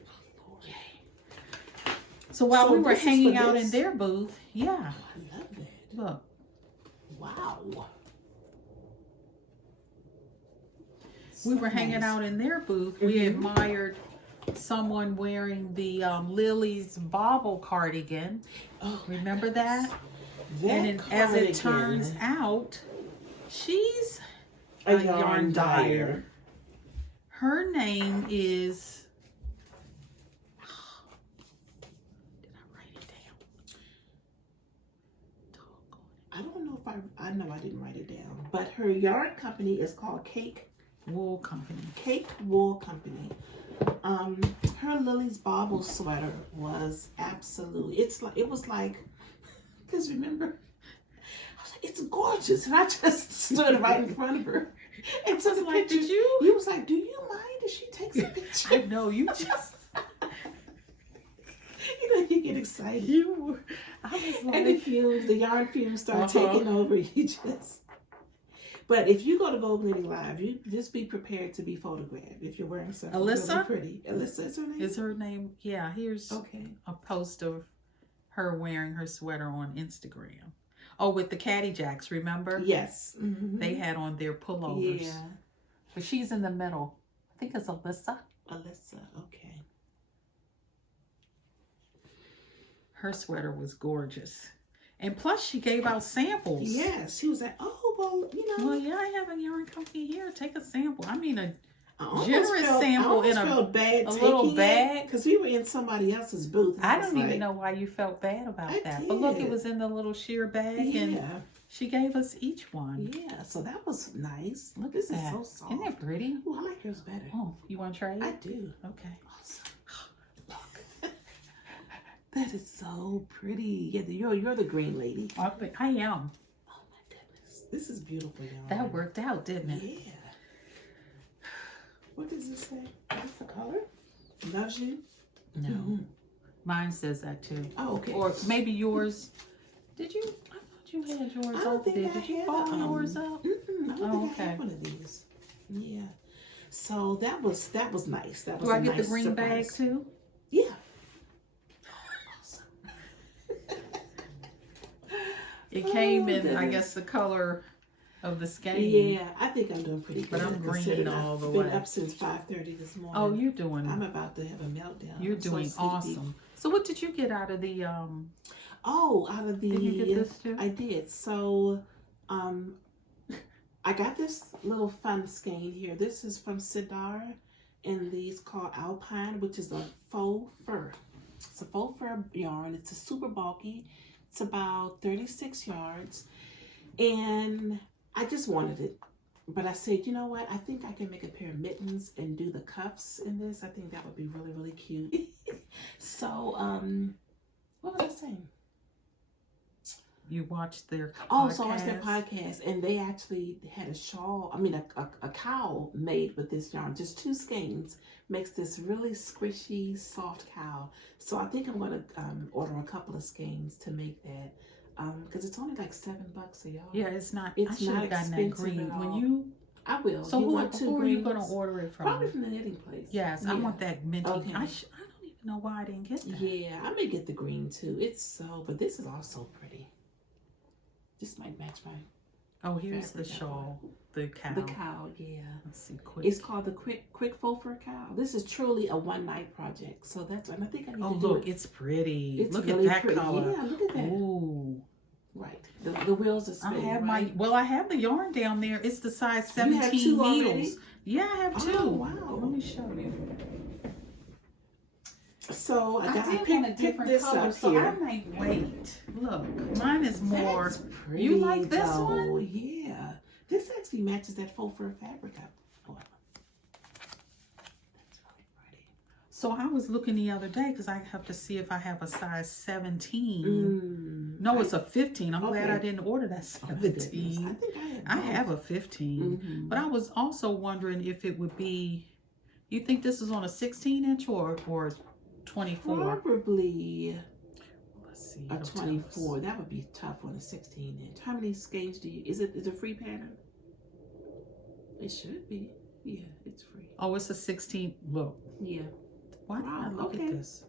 So while we were this is hanging for out this? in their booth, yeah. I love that. Look. Wow. We were hanging out in their booth. We admired someone wearing the Lily's bobble cardigan. Oh, remember that? And as it turns out, she's a yarn dyer. Her name is... Did I write it down? I don't know if I know I didn't write it down. But her yarn company is called Cake Wool Company. Cake Wool Company. Her Lily's Bobble sweater was absolutely, it was like, because remember, I was like, it's gorgeous. And I just stood right in front of her. And just like, you was like, do you mind if she takes a picture? I know, you just, you get excited. I was like, and the yarn fumes start taking over. You just, but if you go to Vogue Knitting Live, you just be prepared to be photographed if you're wearing something Alyssa? really pretty. Alyssa is her name? Is her name? Yeah, here's a post of her wearing her sweater on Instagram. Oh, with the Caddy Jacks, remember? Yes. They had on their pullovers. Yeah. But she's in the middle. I think it's Alyssa. Alyssa, okay. Her sweater was gorgeous. And plus, she gave out samples. Yes. She was like, oh, well, you know. Well, yeah, I have a yarn company here. Take a sample. I mean, a generous sample in a little bag. Because we were in somebody else's booth. I don't even know why you felt bad about that. But look, it was in the little sheer bag. Yeah. And she gave us each one. Yeah, so that was nice. Look this at that. Is so soft. Isn't it pretty? Oh, I like yours better. Oh, you want to try it? I do. Okay. Awesome. Look. That is so pretty. Yeah, you're the green lady. I am. Oh my goodness. This is beautiful, y'all. That worked out, didn't it? Yeah. What does it say? What's the color? Loves you? No. Mm-hmm. Mine says that too. Oh, okay. Or maybe yours. Did you? I thought you had yours I don't up. think Did I you had ball yours up? I don't Oh, think I okay. had one of these. Yeah. So that was nice. That was Do I a get the nice green surprise. bag too? Yeah. It came Oh, in, I goodness. guess, the color of the skein. Yeah, I think I'm doing pretty good. But I'm green considering all the I've way. been up since 5:30 this morning. Oh, you're doing. I'm about to have a meltdown. You're I'm so doing sleepy. awesome. So, what did you get out of the? Oh, out of the. Did you get this too? I did. So, I got this little fun skein here. This is from Sidar, and these called Alpine, which is a faux fur. It's a faux fur yarn. It's a super bulky. It's about 36 yards, and I just wanted it. But I said, you know what? I think I can make a pair of mittens and do the cuffs in this. I think that would be really, really cute. So, what was I saying? You watched their Oh, podcast? so I watched their podcast, and they actually had a shawl, a cowl made with this yarn. Just 2 skeins makes this really squishy, soft cowl. So I think I'm going to order a couple of skeins to make that, because it's only like $7 a yard. Yeah, it's not. It's I should not have gotten that expensive green. at When all. you. I will. So who are you going to greens? order it from? Probably from the knitting place. Yes, I want that minty. Okay. I don't even know why I didn't get that. Yeah, I may get the green too. But this is also pretty. This might match my. Oh, here's the fabric. shawl, the cowl. The cowl, yeah. Let's see, quick. It's called the quick faux fur cowl. This is truly a one-night project. So that's, and I think I need Oh, to do look, it. it's pretty. It's Look really at that pretty. color. Yeah, look at that. Ooh. Right. The wheels are I spinning, have right? I have the yarn down there. It's the size You have 17 two already? needles. Yeah, I have 2. Oh, wow. Let me show you. So I did picked want a different this color, up so here. I might wait. Look, mine is more. That's pretty, You like this though. one? Yeah. This actually matches that faux fur fabric I bought. That's really pretty. So I was looking the other day because I have to see if I have a size 17. No, it's a 15. I'm glad Okay. I didn't order that Oh, my goodness. 17. I think I have a 15. Mhm. But I was also wondering if it would be. You think this is on a 16-inch or 24? Probably Let's see. a it'll tell 24. us. That would be tough on a 16-inch. How many skeins do you? Is it a free pattern? It should be. Yeah, it's free. Oh, it's a 16. Look. Yeah. Why did I Wow, look okay. at this?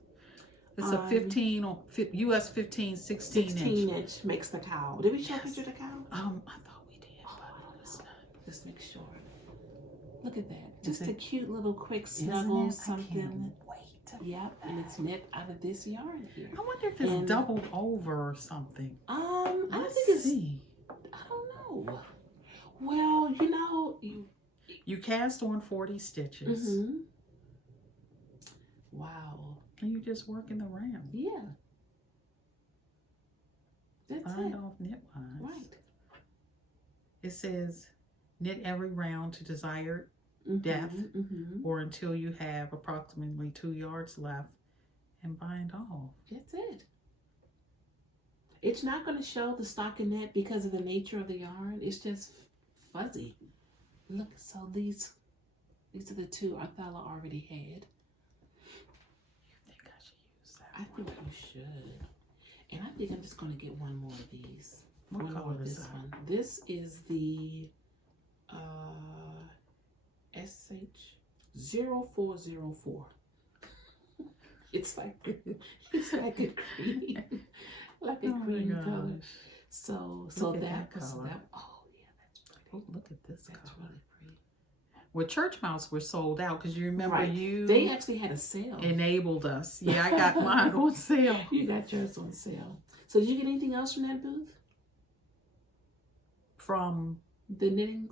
It's a 15 or US 15 16 inch. 16-inch makes the cowl. Did we show a Yes. picture of the cowl? I thought we did, but it's not. Let's make sure. Look at that. Is Just a it- cute little quick Isn't snuggle, it? something. I can't wait to Yep, and it's knit out of this yarn here. I wonder if it's And- doubled over or something. I don't Let's think it's. see. I don't know. Well, you know, You cast on 40 stitches. Mhm. Wow. And you just working the round. Yeah. That's Bind it. off knitwise. Right. It says knit every round to desired depth Mhm. or until you have approximately 2 yards left and bind off. That's it. It's not going to show the stockinette because of the nature of the yarn. It's just fuzzy. Look, so these are the 2 Arthella already had. You think I should use that? I think you should. And I think I'm just going to get one more of these. What One more color of is this that? one. This is the SH0404. It's like a green, like a Oh my green color. gosh. So Look at that that was color. that. Oh yeah, that's pretty. Oh, look at this That's color. really pretty. Well, Church Mouse were sold out because you remember Right. you They actually had a sale. enabled us. Yeah, I got mine on sale. You got yours on sale. So did you get anything else from that booth? From The knitting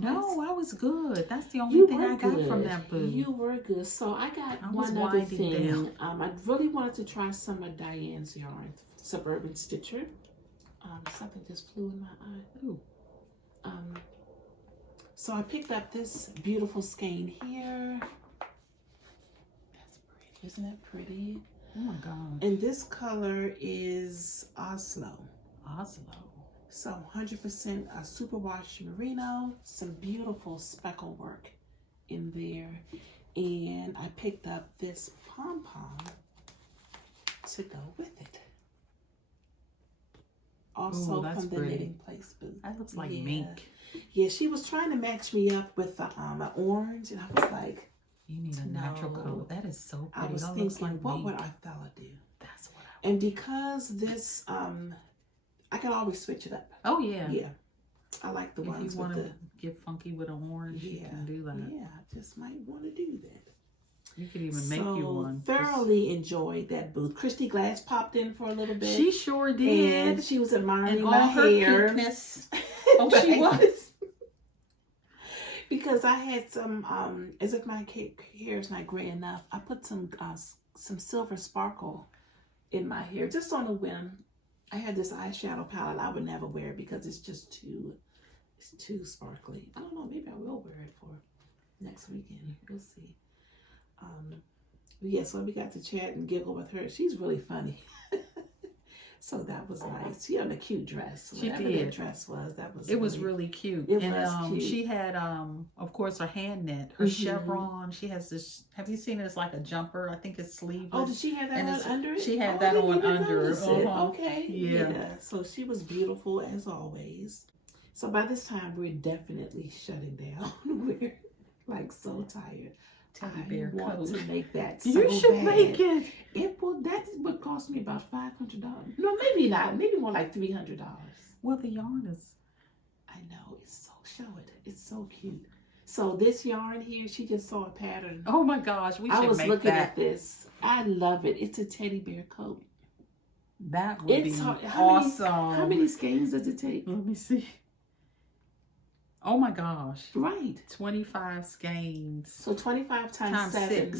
no, place? I was good. That's the only You thing were I got good. from that booth. You were good. So I got I was one other winding thing. down. I really wanted to try some of Diane's yarn, Suburban Stitcher. Something just flew in my eye. Ooh. So I picked up this beautiful skein here. That's pretty. Isn't that pretty? Oh my God. And this color is Oslo. Oslo. So 100% superwash merino, some beautiful speckle work in there. And I picked up this pom-pom to go with it. Also from the pretty. Knitting Place booth. That looks like mink. Yeah, she was trying to match me up with an orange, and I was like, you need a natural color. That is so pretty. I was thinking, what would Arthella do? That's what I And because this, I can always switch it up. Oh, yeah. Yeah. I like the ones if you with want the... to get funky with an orange, you can do that. Yeah, I just might want to do that. You could even make you one. Thoroughly enjoyed that booth. Christy Glass popped in for a little bit. She sure did. And she was admiring and my all her hair. pinkness. Oh, she was. Because I had some, as if my hair is not gray enough, I put some silver sparkle in my hair, just on a whim. I had this eyeshadow palette. I would never wear it because it's just too sparkly. I don't know, maybe I will wear it for next weekend. We'll see. Yeah, so we got to chat and giggle with her. She's really funny. So that was nice. She had a cute dress. She Whatever did. That dress was. It was really cute. It was cute. She had, of course, her hand knit, her chevron. She has this. Have you seen it? It's like a jumper. I think it's sleeveless. Oh, did she have that on under it? She had that on under. Okay. Yeah. So she was beautiful as always. So by this time, we're definitely shutting down. We're like so tired. Teddy bear I want coat. to make that You so should bad. make it. That would cost me about $500. No, maybe not. Maybe more like $300. Well, the yarn is. I know. It's so, show it. It's so cute. So this yarn here, she just saw a pattern. Oh my gosh, we should make that. I was looking at this. I love it. It's a teddy bear coat. That would be awesome. How many skeins does it take? Let me see. Oh my gosh. Right. 25 skeins. So 25 times 7.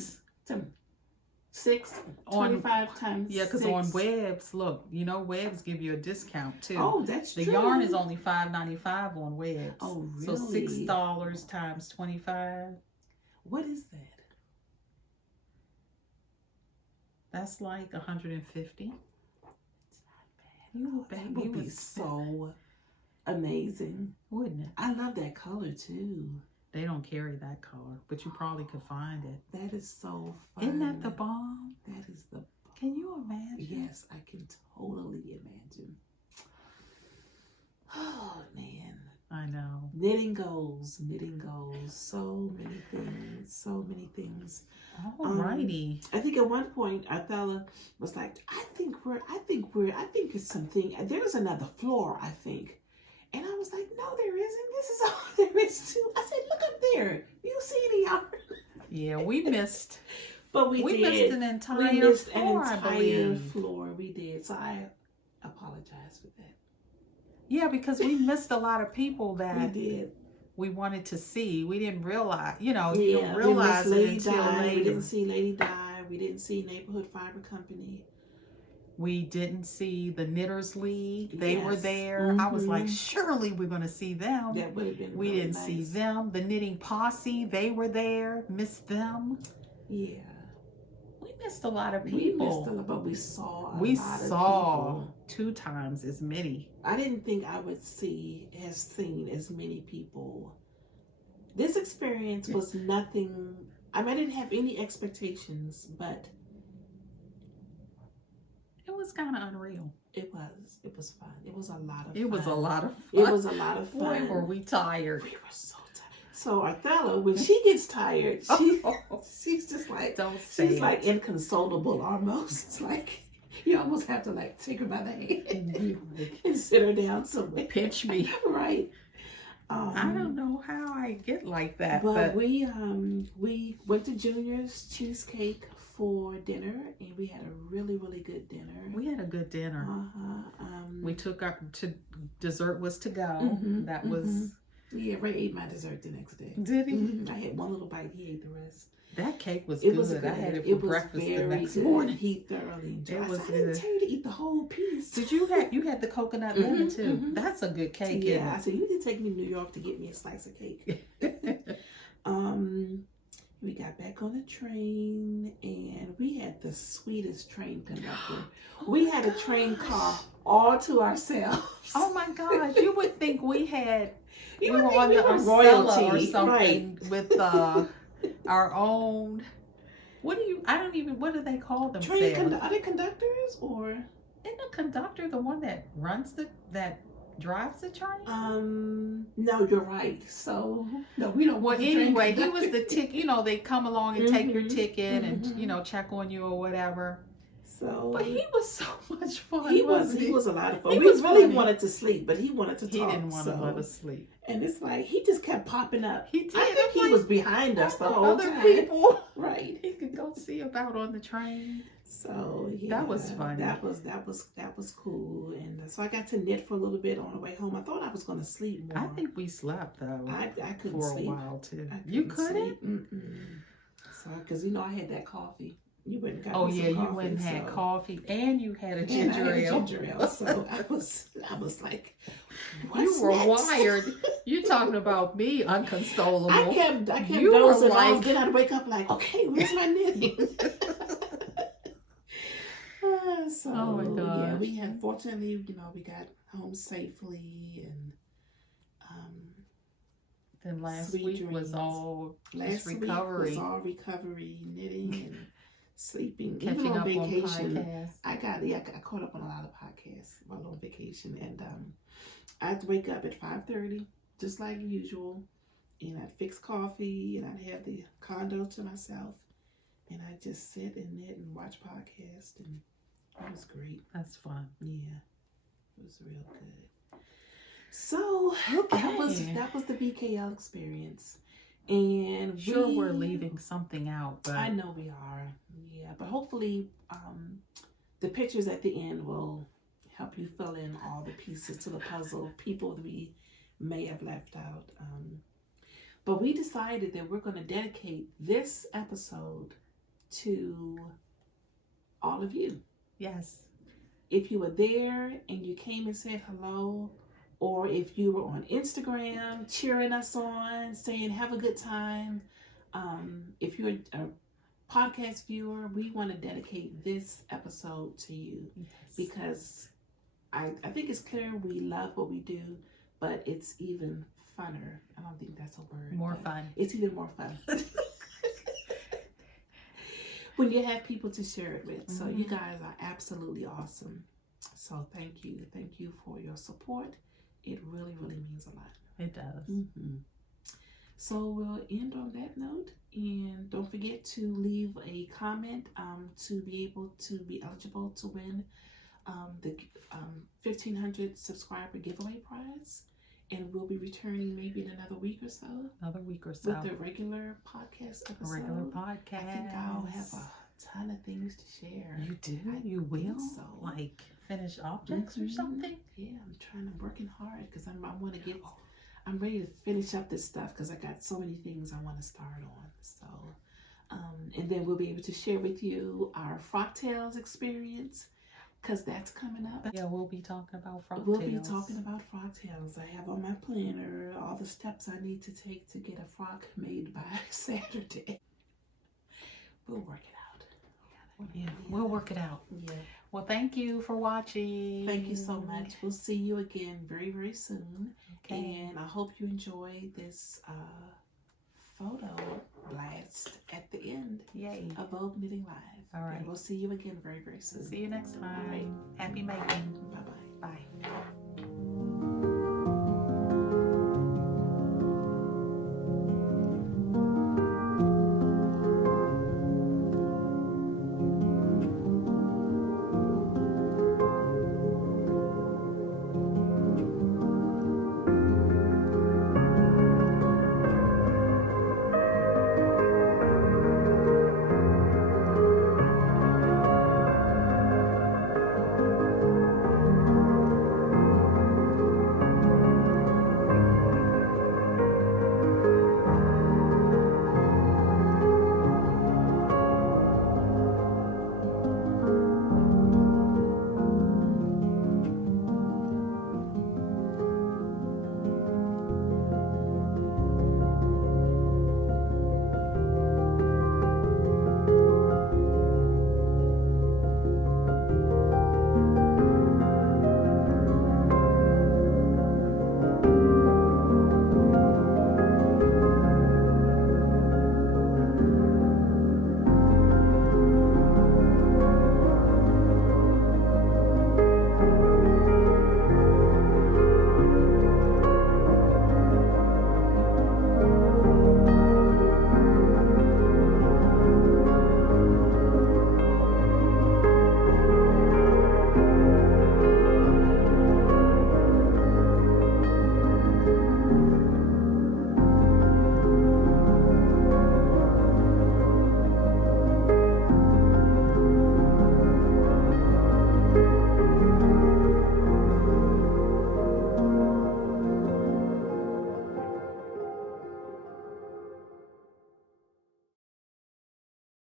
6. 25 times Yeah, because on webs, look, you know, webs give you a discount too. Oh, that's true. The yarn is only $5.95 on webs. Oh, really? So $6 times 25. What is that? That's like 150. It's not bad. That would be so amazing, wouldn't it? I love that color too. They don't carry that color, but you probably could find it. That is so fun. Isn't that the bomb? That is the bomb. Can you imagine? Yes, I can totally imagine. Oh man, I know. knitting goals. So many things. Alrighty. I think at one point Arthella was like, I think it's something. There's another floor, I think. And I was like, no, there isn't. This is all there is to. I said, look up there. You see any yarn? Yeah, we missed. But we missed an entire floor, I believe. floor. We did. So I apologize for that. Yeah, because we missed a lot of people that We did. we wanted to see. We didn't realize, you don't Yeah, realize we it missed until Lady Di. later. We didn't see Lady Di. We didn't see Neighborhood Fiber Company. We didn't see the Knitters League. They were Yes. there. I was like, surely we're going to see them. That would have been We really didn't nice. see them. The Knitting Posse, they were there. Missed them. Yeah. We missed a lot of We people. missed a lot, but we saw a We lot saw of people. 2 times as many. I didn't think I would seen as many people. This experience was nothing. I didn't have any expectations, but It was kind of unreal. it was fun. It was a lot of fun. It was a lot of fun. It was a lot of Boy, fun. were we tired. We were so tired. So Arthella, when she gets tired, she's just like, Don't say she's it. like inconsolable almost. It's like you almost have to like take her by the hand and sit her down somewhere. Pinch me. Right. I don't know how I get like that. But we went to Junior's Cheesecake for dinner, and we had a really, really good dinner. We had a good dinner. We took our dessert was to go. That was. Yeah, Ray ate my dessert the next day. Did he? I had one little bite. He ate the rest. That cake was It good. was good. I had it for breakfast the next morning. He thoroughly enjoyed it. It was I didn't good. tell you to eat the whole piece. Did you had the coconut lemon too? That's a good cake. Yeah, I said you need to take me to New York to get me a slice of cake. We got back on the train, and we had the sweetest train conductor. We had a train car all to ourselves. Oh my gosh, you would think we had, You we would were think on we the were Arthella royalty, or something right. with our own, what do they call them? Are they conductors or? Isn't a conductor the one that runs that drives the train? No, you're right. So no, we don't. Well, anyway, he was the ticket. You know, they come along and take your Mhm, ticket and mhm. check on you or whatever. So, But he was so much fun. he wasn't was a lot of fun. He We was really funny. wanted to sleep, but he wanted to He talk. didn't want to let us sleep. And it's like he just kept popping up. He did. I think he was behind us the whole Other time. people, Right. he could go see about on the train. So yeah, That was funny. That was cool. And so I got to knit for a little bit on the way home. I thought I was going to sleep more. I think we slept though. I couldn't for sleep a while too. You couldn't? So because I had that coffee. You went and got Oh me some yeah, coffee, you went and had so- coffee, and you had a And ginger I had a ale. ginger ale. So I was like, You were next? wired. You talking about me unconsolable? I kept You were dozing like- off. Then I'd wake up like, okay, where's my knitting? So Oh my yeah, gosh. we had fortunately, we got home safely, and Then last Sweet week was dreams. all last just week recovery, was all recovery, knitting and sleeping. catching Even on up vacation, on podcasts. I caught up on a lot of podcasts while on vacation, and I had to wake up at 5:30, just like usual, and I'd fix coffee, and I'd have the condo to myself, and I'd just sit and knit and watch podcasts, and it was great. That's fun. Yeah, it was real good. So that was the VKL experience, and We're leaving something out, but I know we are. Yeah, but hopefully, the pictures at the end will help you fill in all the pieces to the puzzle. People that we may have left out. But we decided that we're going to dedicate this episode to all of you. yes, If you were there and you came and said hello, or if you were on Instagram cheering us on, saying have a good time, if you're a podcast viewer, we want to dedicate this episode to you, because I think it's clear we love what we do, but it's even funner. I don't think that's a word. more but fun. It's even more fun when you have people to share it with. So you guys are absolutely awesome. So thank you for your support. It really, really means a lot. It does. So we'll end on that note, and don't forget to leave a comment to be able to be eligible to win the 1,500 subscriber giveaway prize, and we'll be returning maybe in another week or so. Another week or so. With the regular podcast episode. A regular podcast. I think I'll have a ton of things to share. You do? I You will? think so. Like finished objects or something? Yeah, I'm working hard because I'm ready to finish up this stuff because I got so many things I want to start on. So, and then we'll be able to share with you our Frocktails experience, because that's coming up. Yeah, we'll be talking about Frocktails. We'll be talking about Frocktails. I have on my planner all the steps I need to take to get a frock made by Saturday. We'll work it out. Yeah, we'll work it out. Yeah. Well, thank you for watching. Thank you so much. We'll see you again very, very soon. Okay. And I hope you enjoy this photo blast at the end Yay. of Vogue Knitting Live. All right. And we'll see you again very, very soon. See you next time. All right. Happy making. Bye-bye. Bye.